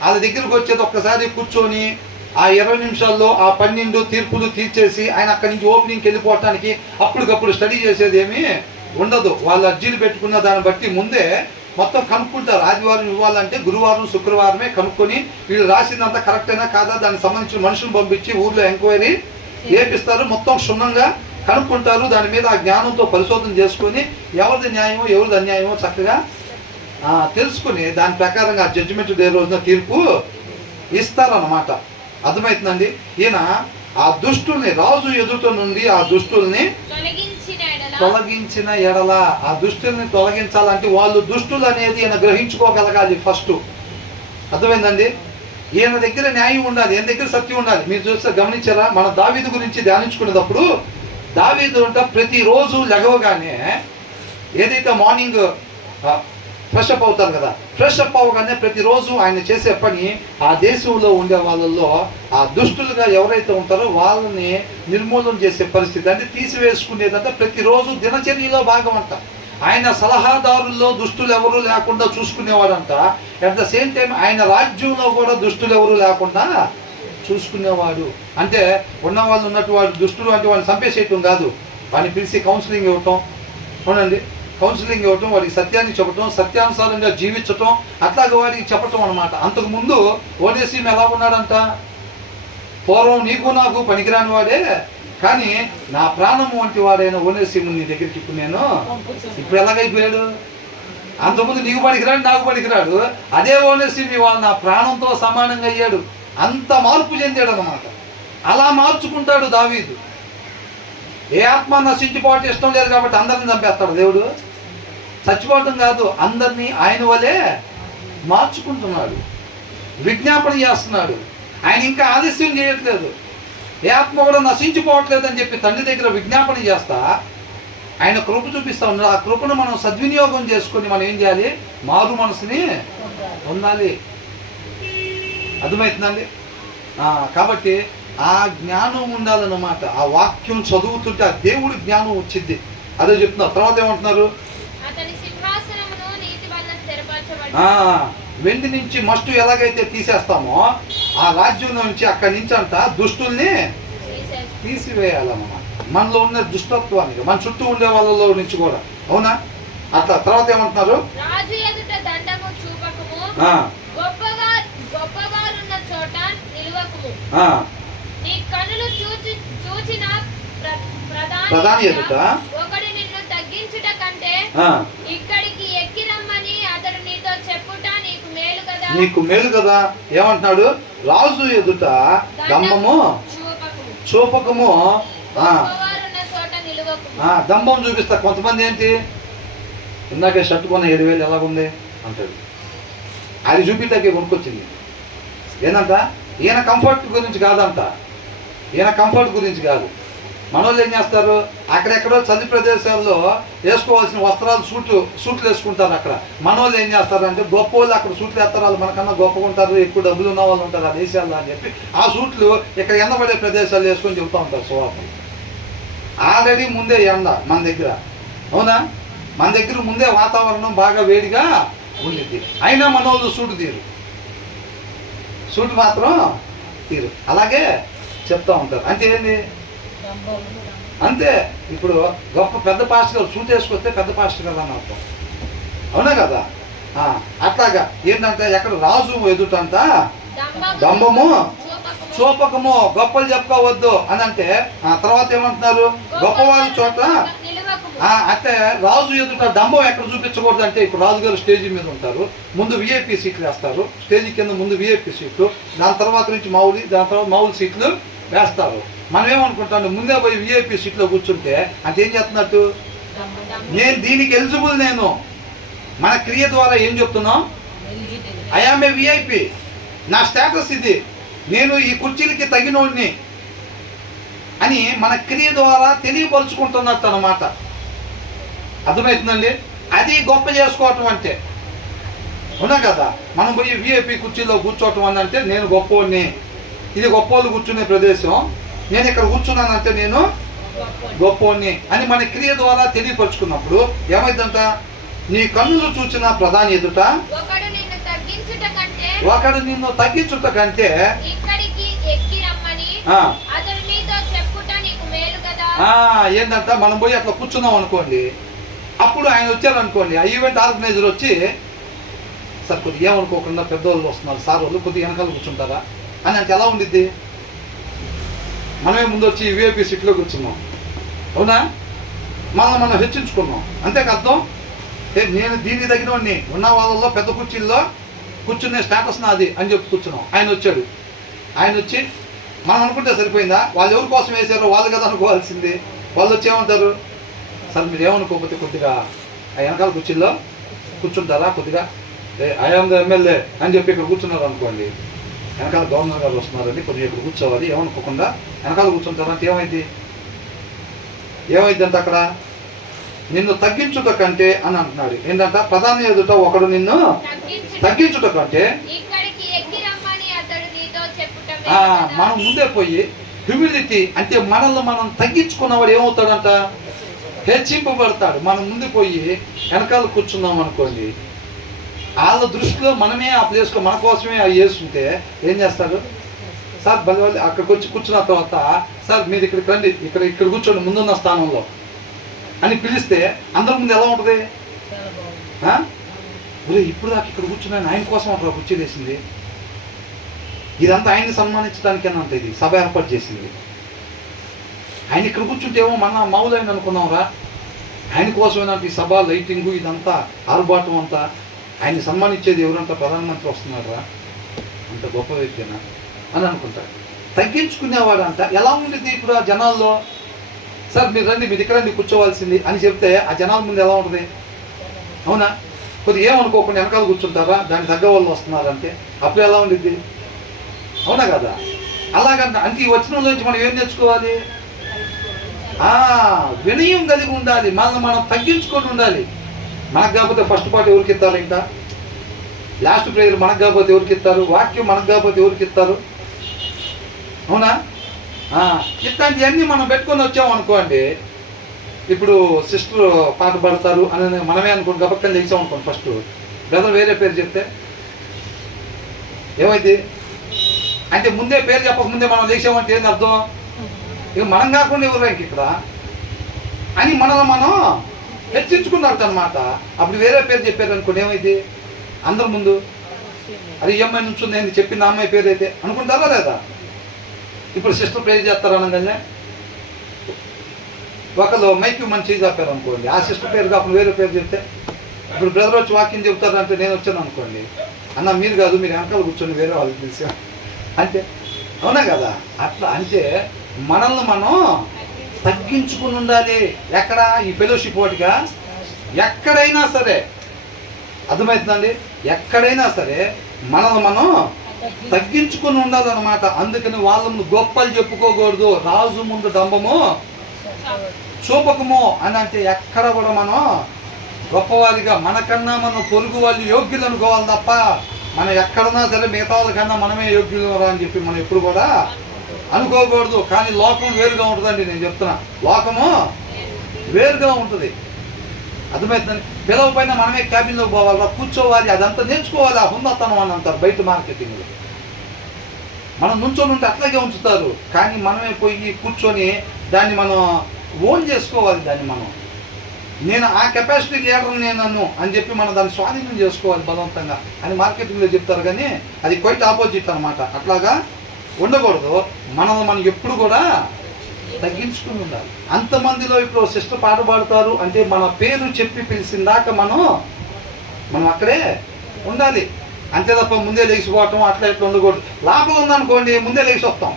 వాళ్ళ దగ్గరకు వచ్చేది ఒక్కసారి కూర్చొని ఆ 20 నిమిషాల్లో ఆ 12 తీర్పులు తీర్చేసి ఆయన అక్కడి నుంచి ఓపెనింగ్కి వెళ్ళిపోవటానికి అప్పటికప్పుడు స్టడీ చేసేది ఏమీ ఉండదు. వాళ్ళు అర్జీలు పెట్టుకున్న దాన్ని బట్టి ముందే మొత్తం కనుక్కుంటారు. ఆదివారం ఇవ్వాలంటే గురువారం శుక్రవారమే కనుక్కొని వీళ్ళు రాసిందంతా కరెక్టేనా కాదా దానికి సంబంధించిన మనుషులు పంపించి ఊర్లో ఎంక్వైరీ చేపిస్తారు. మొత్తం క్షుణ్ణంగా కనుక్కుంటారు. దాని మీద ఆ జ్ఞానంతో పరిశోధన చేసుకొని ఎవరిది న్యాయమో ఎవరిది అన్యాయమో చక్కగా తెలుసుకుని దాని ప్రకారంగా ఆ జడ్జిమెంట్ డే రోజున తీర్పు ఇస్తారన్నమాట. అర్థమవుతుందండి? ఈయన ఆ దుష్టుల్ని రాజు ఎదుట నుండి ఆ దుష్టుల్ని తొలగించిన ఎడల, ఆ దుష్టుల్ని తొలగించాలంటే వాళ్ళు దుష్టులు అనేది ఈయన గ్రహించుకోగలగాలి ఫస్ట్. అర్థమైందండి? ఈయన దగ్గర న్యాయం ఉండాలి, ఈయన దగ్గర సత్యం ఉండాలి. మీరు చూస్తే గమనించారా? మన దావీదు గురించి ధ్యానించుకునేటప్పుడు దావీదు అంట ప్రతిరోజు లెగవగానే ఏదైతే మార్నింగ్ ఫ్రెష్ అప్ అవుతారు కదా, ఫ్రెష్ అప్ అవ్వగానే ప్రతిరోజు ఆయన చేసే పని ఆ దేశంలో ఉండే వాళ్ళల్లో ఆ దుష్టులుగా ఎవరైతే ఉంటారో వాళ్ళని నిర్మూలన చేసే పరిస్థితి, అంటే తీసివేసుకునేదంటే ప్రతిరోజు దినచర్యలో భాగం అంట. ఆయన సలహాదారుల్లో దుష్టులు ఎవరు లేకుండా చూసుకునేవాడంట. అట్ ద సేమ్ టైం ఆయన రాజ్యంలో కూడా దుష్టులు ఎవరు లేకుండా చూసుకునేవాడు. అంటే ఉన్నవాళ్ళు ఉన్నట్టు వాడు దుష్టుడు అంటే వాళ్ళని చంపేసేయటం కాదు, వాడిని పిలిచి కౌన్సిలింగ్ ఇవ్వటం, అవునండి, కౌన్సిలింగ్ ఇవ్వటం, వాడికి సత్యాన్ని చెప్పటం, సత్యానుసారంగా జీవించటం, అట్లాగే వాడికి చెప్పటం అనమాట. అంతకుముందు ఓనేసిం ఎలా ఉన్నాడంట? పూర్వం నీకు నాకు పనికిరాని వాడే, కానీ నా ప్రాణము వంటి వాడైన ఓనేసిము నీ దగ్గరికి ఇప్పుడు నేను ఇప్పుడు ఎలాగైపోయాడు? అంతకుముందు నీకు పనికిరాడు, నాకు పనికిరాడు, అదే ఓనేసిము ఇవాళ నా ప్రాణంతో సమానంగా అయ్యాడు. అంత మార్పు చెందాడు అనమాట. అలా మార్చుకుంటాడు దావీదు. ఏ ఆత్మ నశించిపోవటం ఇష్టం లేదు కాబట్టి అందరిని చంపేస్తాడు దేవుడు. చచ్చిపోవటం కాదు, అందరినీ ఆయన వలే మార్చుకుంటున్నాడు, విజ్ఞాపన చేస్తున్నాడు. ఆయన ఇంకా ఆలస్యం చేయట్లేదు. ఏ ఆత్మ కూడా నశించిపోవట్లేదు అని చెప్పి తండ్రి దగ్గర విజ్ఞాపన చేస్తా ఆయన కృప చూపిస్తా ఉన్నాడు. ఆ కృపను మనం సద్వినియోగం చేసుకొని మనం ఏం చేయాలి? మారు మనసుని పొందాలి. అర్థమవుతుందండి? కాబట్టి ఆ జ్ఞానం ఉండాలన్నమాట. ఆ వాక్యం చదువుతుంటే ఆ దేవుడి జ్ఞానం వచ్చింది. అదే చెప్తున్నారు. తర్వాత ఏమంటున్నారు? వెండి నుంచి మస్టు ఎలాగైతే తీసేస్తామో ఆ రాజ్యం నుంచి అక్కడి నుంచి అంట దుష్టుల్ని తీసివేయాలన్నమాట. మనలో ఉన్న దుష్టత్వానికి, మన చుట్టూ ఉండే వాళ్ళలో నుంచి కూడా. అవునా? అట్లా తర్వాత ఏమంటున్నారు? ప్రధాని ఎదుట ఒకడు నిన్ను తగ్గించుట కంటే ఇక్కడికి ఎక్కి రమ్మని అతడు నీతో చెప్పుట నీకు మేలు కదా. నీకు మేలు కదా. ఏమంటున్నాడు? రాజు ఎదుట దంభము చూపకము, దంభం చూపిస్తా. కొంతమంది ఏంటి, ఇందాకే షర్ట్ కొన్న 7,000 ఎలాగుంది అంటాడు. అది చూపిటాకే కొనుక్కొచ్చింది. ఏందంట? ఈయన కంఫర్ట్ గురించి కాదంట, ఈయన కంఫర్ట్ గురించి కాదు. మనోళ్ళు ఏం చేస్తారు? అక్కడెక్కడో చలి ప్రదేశాల్లో వేసుకోవాల్సిన వస్త్రాలు సూట్లు వేసుకుంటారు. అక్కడ మనోళ్ళు ఏం చేస్తారంటే గొప్ప వాళ్ళు అక్కడ సూట్లు వేస్తారు, వాళ్ళు మనకన్నా గొప్పగా ఉంటారు, ఎక్కువ డబ్బులు ఉన్న వాళ్ళు ఉంటారు ఆ దేశాల్లో అని చెప్పి ఆ సూట్లు ఇక్కడ ఎండబడే ప్రదేశాలు వేసుకొని చెబుతూ ఉంటారు. స్వభావం ఆల్రెడీ ముందే ఎండ మన దగ్గర, అవునా? మన దగ్గర ముందే వాతావరణం బాగా వేడిగా ఉండిద్ది. అయినా మనోళ్ళు సూటు మాత్రం తీరు అలాగే చెప్తూ ఉంటారు. అంటే ఏంటి? అంతే. ఇప్పుడు గొప్ప పెద్ద పాస్టర్ గారు సూట్ వేసుకొస్తే పెద్ద పాస్టర్ కదా అని అర్థం, అవునా కదా? అట్లాగా ఏంటంటే ఎక్కడ రాజు ఎదుటంట దంభము చూపకము, గొప్పలు చెప్పుకోవద్దు అని అంటే తర్వాత ఏమంటున్నారు? గొప్పవారి చోట అంటే రాజు ఎదుట దంభం ఎక్కడ చూపించకూడదు అంటే, ఇప్పుడు రాజుగారు స్టేజీ మీద ఉంటారు, ముందు విఐపి సీట్లు వేస్తారు, స్టేజీ కింద ముందు విఐపి సీట్లు, దాని తర్వాత నుంచి దాని తర్వాత మామూలు సీట్లు వేస్తారు. మనం ఏమనుకుంటాం? ముందే పోయి విఐపి సీట్లో కూర్చుంటే అంటే ఏం చేస్తున్నట్టు? నేను దీనికి ఎలిజిబుల్, నేను మన క్రియ ద్వారా ఏం చెప్తున్నాం? ఐ యామ్ ఏ విఐపి, నా స్టేటస్ ఇది, నేను ఈ కుర్చీలకి తగినోడిని అని మన క్రియ ద్వారా తెలియపరుచుకుంటున్నట్టు అన్నమాట. అర్థమవుతుందండి? అది గొప్ప చేసుకోవటం అంటే, అవునా కదా? మనం పోయి విఐపి కుర్చీలో కూర్చోవటం అని అంటే నేను గొప్పోడిని, ఇది గొప్పోళ్ళు కూర్చునే ప్రదేశం, నేను ఇక్కడ కూర్చున్నానంటే నేను గొప్పోడిని అని మన క్రియ ద్వారా తెలియపరుచుకున్నప్పుడు ఏమైందంట? నీ కన్నులు చూచిన ప్రధాని ఎదుట ఒకడు నిన్ను తగ్గించుట కంటే ఏంటంట? మనం పోయి అట్లా కూర్చున్నాం అనుకోండి, అప్పుడు ఆయన వచ్చారనుకోండి, ఆ ఈవెంట్ ఆర్గనైజర్ వచ్చి, సార్ కొద్దిగా ఏమనుకోకుండా పెద్దవాళ్ళు వస్తున్నారు సార్, వాళ్ళు కొద్దిగా వెనకాల కూర్చుంటారా అని అంటే ఎలా ఉండిద్ది? మనమే ముందు వచ్చి విఐపి సీట్లో కూర్చున్నాం, అవునా? మనం హెచ్చించుకున్నాం, అంతేకా అర్థం? నేను దీనికి తగినవాడిని, ఉన్న వాళ్ళల్లో పెద్ద కుర్చీల్లో కూర్చునే స్టేటస్ నాది అని చెప్పి కూర్చున్నాం. ఆయన వచ్చాడు, ఆయన వచ్చి మనం అనుకుంటే సరిపోయిందా? వాళ్ళు ఎవరి కోసం వేసారో వాళ్ళు కదా అనుకోవాల్సింది. వాళ్ళు వచ్చి ఏమంటారు? సార్ మీరు ఏమనుకోకపోతే కొద్దిగా ఆ వెనకాల కుర్చీల్లో కూర్చుంటారా, కొద్దిగా ఐఎమ్ ద ఎమ్మెల్యే అని చెప్పి ఇక్కడ కూర్చున్నారు అనుకోండి, వెనకాల గవర్నర్ గారు వస్తున్నారని కొద్దిగా ఇక్కడ కూర్చోవాలి, ఏమనుకోకుండా వెనకాల కూర్చుంటారంటే ఏమైంది అంటే అక్కడ నిన్ను తగ్గించుట కంటే అని అంటున్నాడు. ఏంటంట? ప్రధాని ఎదుట ఒకడు నిన్ను తగ్గించుట కంటే మనం ముందే పోయి హ్యూమిలిటీ అంటే మనల్ని మనం తగ్గించుకున్నవాడు ఏమవుతాడంట? హెచ్చింపబడతాడు. మనం ముందు పోయి వెనకాల కూర్చున్నాం అనుకోండి, వాళ్ళ దృష్టిలో మనమే ఆ ప్లేస్లో మన కోసమే అవి వేస్తుంటే ఏం చేస్తాడు? సార్ భలే వాళ్ళు అక్కడికి వచ్చి కూర్చున్న తర్వాత, సార్ మీరు ఇక్కడికి రండి, ఇక్కడ కూర్చోండి ముందున్న స్థానంలో అని పిలిస్తే అందరి ముందు ఎలా ఉంటుంది? ఇప్పుడు దాకా ఇక్కడ కూర్చున్నాను, ఆయన కోసం అట్లా కుర్చీ వేసింది. ఇదంతా ఆయన్ని సన్మానించడానికేనా అంత ఇది సభ ఏర్పాటు చేసింది. ఆయన ఇక్కడ కూర్చుంటే ఏమో మన మామూలు ఆయన అనుకున్నాంరా, ఆయన కోసమైనా ఈ సభ లైటింగు ఇదంతా ఆర్భాటం అంతా. ఆయన్ని సన్మానించేది ఎవరంతా? ప్రధానమంత్రి వస్తున్నారా, అంత గొప్ప వ్యక్తినా అని అనుకుంటాడు. తగ్గించుకునేవాడు అంట. ఎలా ఉండేది ఇప్పుడు ఆ జనాల్లో? సార్ మీరు రండి, మీరు ఇక్కడ రండి కూర్చోవాల్సింది అని చెప్తే ఆ జనాల ముందు ఎలా ఉంటుంది? అవునా? కొద్దిగా ఏమనుకోకుండా వెనకాల కూర్చుంటారా, దానికి తగ్గ వాళ్ళు వస్తున్నారంటే అప్పుడు ఎలా ఉండిద్ది? అవునా కదా? అలాగంట. అంటే ఈ వచనం నుంచి మనం ఏం నేర్చుకోవాలి? వినయం కలిగి ఉండాలి, మనల్ని మనం తగ్గించుకొని ఉండాలి. మనకు కాకపోతే ఫస్ట్ పార్ట్ ఎవరికి ఇస్తారు? ఇంకా లాస్ట్ ప్రేయర్ మనకు కాకపోతే ఎవరికి ఇస్తారు? వాక్యం మనకు కాకపోతే ఎవరికి ఇస్తారు? అవునా? ఇట్లాంటివన్నీ మనం పెట్టుకొని వచ్చామనుకోండి, ఇప్పుడు సిస్టర్ పాట పడతారు అని మనమే అనుకోండి, గబక్కని లేచాం అనుకోండి, ఫస్ట్ బ్రదర్ వేరే పేరు చెప్తే ఏమైంది? అంటే ముందే పేరు చెప్పకముందే మనం లేచామంటే ఏంది అర్థం? ఇక మనం కాకుండా ఎవరు ఇంక ఇక్కడ అని మనల్ని మనం హెచ్చించుకున్నట్టు అనమాట. అప్పుడు వేరే పేరు చెప్పారు అనుకోండి, ఏమైంది? అందరి ముందు అది ఈ అమ్మాయి నుంచి నేను చెప్పిన అమ్మాయి పేరు అయితే అనుకుంటారా లేదా? ఇప్పుడు సిస్టర్ ప్రేర్ చేస్తారు అనగానే ఒకళ్ళు మైక్ మంచి చెప్పారు అనుకోండి, ఆ సిస్టర్ పేరు కాకుండా వేరే పేరు చెప్తే, ఇప్పుడు బ్రదర్ వచ్చి వాకింగ్ చెప్తారంటే నేను వచ్చాను అనుకోండి, అన్న మీరు కాదు, మీరు వెనకాల కూర్చొని వేరే వాళ్ళకి తెలిసా అంటే, అవునా కదా? అట్లా అంటే మనల్ని మనం తగ్గించుకుని ఉండాలి. ఎక్కడ? ఈ ఫెలోషిప్ వాటిగా ఎక్కడైనా సరే, అర్థమవుతుందండి? ఎక్కడైనా సరే మనల్ని మనం తగ్గించుకుని ఉండాలన్నమాట. అందుకని వాళ్ళ ముందు గొప్పలు చెప్పుకోకూడదు, రాజు ముందు డంబము చూపకము అని. అంటే ఎక్కడ కూడా మనం గొప్పవారిగా, మనకన్నా మనం పొరుగు వాళ్ళు యోగ్యులు అనుకోవాలి తప్ప, మనం ఎక్కడన్నా సరే మిగతా వాళ్ళకన్నా మనమే యోగ్యులు అని చెప్పి మనం ఎప్పుడు కూడా అనుకోకూడదు. కానీ లోకం వేరుగా ఉంటుందండి, నేను చెప్తున్నా, లోకము వేరుగా ఉంటుంది. అర్థమవుతుందండి? పిలవపైన మనమే క్యాబిన్లో పోవాలి, కూర్చోవాలి, అదంతా నేర్చుకోవాలి. ఆ హుందాతనం అని అంటారు బయట మార్కెటింగ్లో. మనం నుంచొని ఉంటే అట్లాగే ఉంచుతారు, కానీ మనమే పోయి కూర్చొని దాన్ని మనం ఓన్ చేసుకోవాలి. దాన్ని మనం నేను ఆ కెపాసిటీ లీడర్ నేను అని చెప్పి మనం దాన్ని స్వాధీనం చేసుకోవాలి బలవంతంగా అని మార్కెటింగ్లో చెప్తారు. కానీ అది క్వైట్ ఆపోజిట్ అనమాట. అట్లాగా ఉండకూడదు. మనం ఎప్పుడు కూడా తగ్గించుకుని ఉండాలి. అంతమందిలో ఇప్పుడు సిస్టర్ పాట పాడతారు అంటే మన పేరు చెప్పి పిలిచిందాక మనం అక్కడే ఉండాలి. అంతే తప్ప ముందే లేచిపోవటం అట్లా ఇట్లా ఉండకూడదు. లోపల ఉందనుకోండి ముందే లేచి వస్తాం.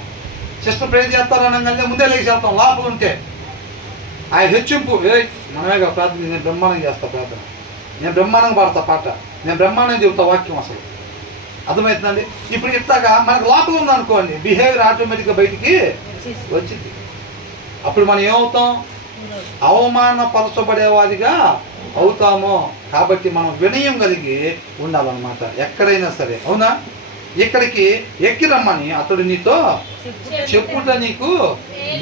సిస్టర్ ప్రేర్ చేస్తారు అనగానే ముందే లేచి వెళ్తాం. లోపల ఉంటే ఆ హెచ్చింపు, మనమేగా ప్రార్థన, నేను బ్రహ్మాండంగా చేస్తా ప్రార్థన, నేను బ్రహ్మాండంగా పాడతా పాట, నేను బ్రహ్మాండంగా చెబుతా వాక్యం. అసలు అర్థమవుతుందండి? ఇప్పుడు ఇట్లాగా మనకు లోపల ఉందనుకోండి బిహేవియర్ ఆటోమేటిక్గా బయటికి వచ్చింది. అప్పుడు మనం ఏమవుతాం? అవమానపరచబడేవారిగా అవుతాము. కాబట్టి మనం వినయం కలిగి ఉండాలన్నమాట ఎక్కడైనా సరే. అవునా? ఇక్కడికి ఎక్కి రమ్మని అతడు నీతో చెప్పుట నీకు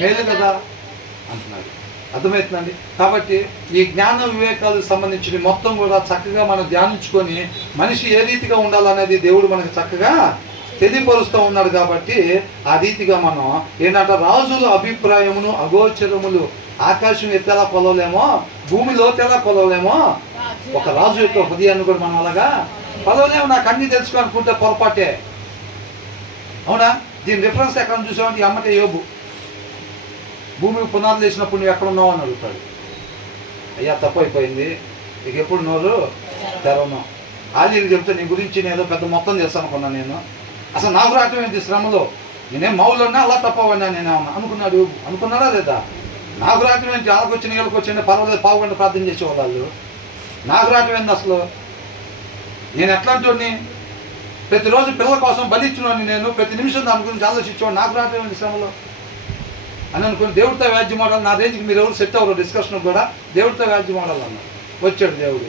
మేలు కదా అంటున్నాడు. అర్థమవుతుందండి? కాబట్టి ఈ జ్ఞాన వివేకాలకు సంబంధించిన మొత్తం కూడా చక్కగా మనం ధ్యానించుకొని మనిషి ఏ రీతిగా ఉండాలనేది దేవుడు మనకు చక్కగా తెలియపరుస్తూ ఉన్నాడు. కాబట్టి ఆ రీతిగా మనం ఏంటంటే రాజుల అభిప్రాయమును అగోచరములు ఆకాశం ఎత్తేలా కొలవలేమో, భూమిలో తెలా కొలవలేమో, ఒక రాజు యొక్క హృదయాన్ని కూడా మనం అలాగా కొలవలేము. నాకు అన్నీ తెలుసు అనుకుంటే పొరపాటే. అవునా? దీని రిఫరెన్స్ ఎక్కడ చూసామంటే అమ్మటే యోబు. భూమికి పునాదులు వేసినప్పుడు నువ్వు ఎక్కడ ఉన్నావు అని అడుగుతాడు. అయ్యా తప్పు అయిపోయింది, ఇక ఎప్పుడు నోరు తెరవను. ఆలీకి చెప్తే నీ గురించి నేను పెద్ద మొత్తం చేస్తాను అనుకున్నాను. నేను అసలు నాకు రావటం ఏంటి శ్రమలో, నేనేం మౌలు ఉన్నా అలా తప్పవన్నా నేనేమన్నా అనుకున్నాడు. అనుకున్నారా లేదా? నాకు రావటం ఏంటి, వాళ్ళకి వచ్చిన వీళ్ళకి వచ్చిన పర్వాలేదు, పావుగంట ప్రార్థన చేసేవాళ్ళు. నాకు రావటం ఏంటి అసలు? నేను ఎట్లాంటి వాడిని? ప్రతిరోజు పిల్లల కోసం బలిచ్చినవాడిని నేను, ప్రతి నిమిషం దాని గురించి ఆలోచించేవాడు. నాకు రావటం ఏంటి శ్రమలో అని అనుకుని దేవుడితో వ్యాజ్యం మోడల్ నా రేంజ్కి మీరు ఎవరు సెట్ అవ్వరు. డిస్కషన్ కూడా దేవుడితో వ్యాజ్యం మోడల్ అన్నాడు. వచ్చాడు దేవుడు.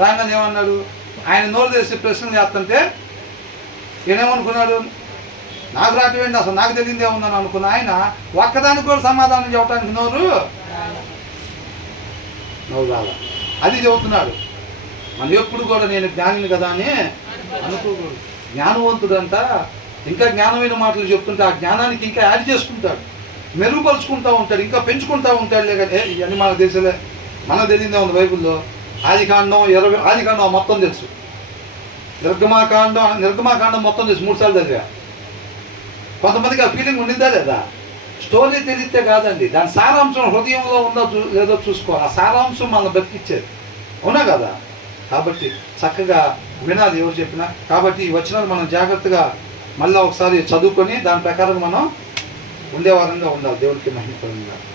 రాగానే ఏమన్నాడు? ఆయన నోరు తెరిచి ప్రశ్నలు చేస్తుంటే ఈయనేమనుకున్నాడు? నాకు రావటం అసలు నాకు తెలియదు ఏముందని అనుకున్న ఆయన ఒక్కదానికి కూడా సమాధానం చెప్పడానికి నోరు నువ్వు రాలా. అది చెబుతున్నాడు. మనం ఎప్పుడు కూడా నేను జ్ఞానిని కదా అని అనుకోకూడదు. జ్ఞానవంతుడంట ఇంకా జ్ఞానమైన మాటలు చెప్తుంటే ఆ జ్ఞానానికి ఇంకా యాడ్ చేసుకుంటాడు, మెరుగుపరుచుకుంటూ ఉంటాడు, ఇంకా పెంచుకుంటూ ఉంటాడు. లేకపోతే ఇవన్నీ మనకు తెలుసులే, మనకు తెలియదే ఉంది. బైబిల్లో ఆదికాండం మొత్తం తెలుసు, నిర్గమాకాండం మొత్తం తెలుసు, 3 సార్లు చదివా. కొంతమందికి ఆ ఫీలింగ్ ఉండిందా లేదా? స్టోరీ తెలిస్తే కాదండి, దాని సారాంశం హృదయంలో ఉందో లేదో చూసుకో. ఆ సారాంశం మనం బతికిచ్చేది, అవునా కదా? కాబట్టి చక్కగా వినాలి ఎవరు చెప్పినా. కాబట్టి ఈ వచనాలు మనం జాగ్రత్తగా మళ్ళీ ఒకసారి చదువుకొని దాని ప్రకారం మనం ఉండేవారంగా ఉండాలి. దేవుడికి మహిమ కలుగును గాక.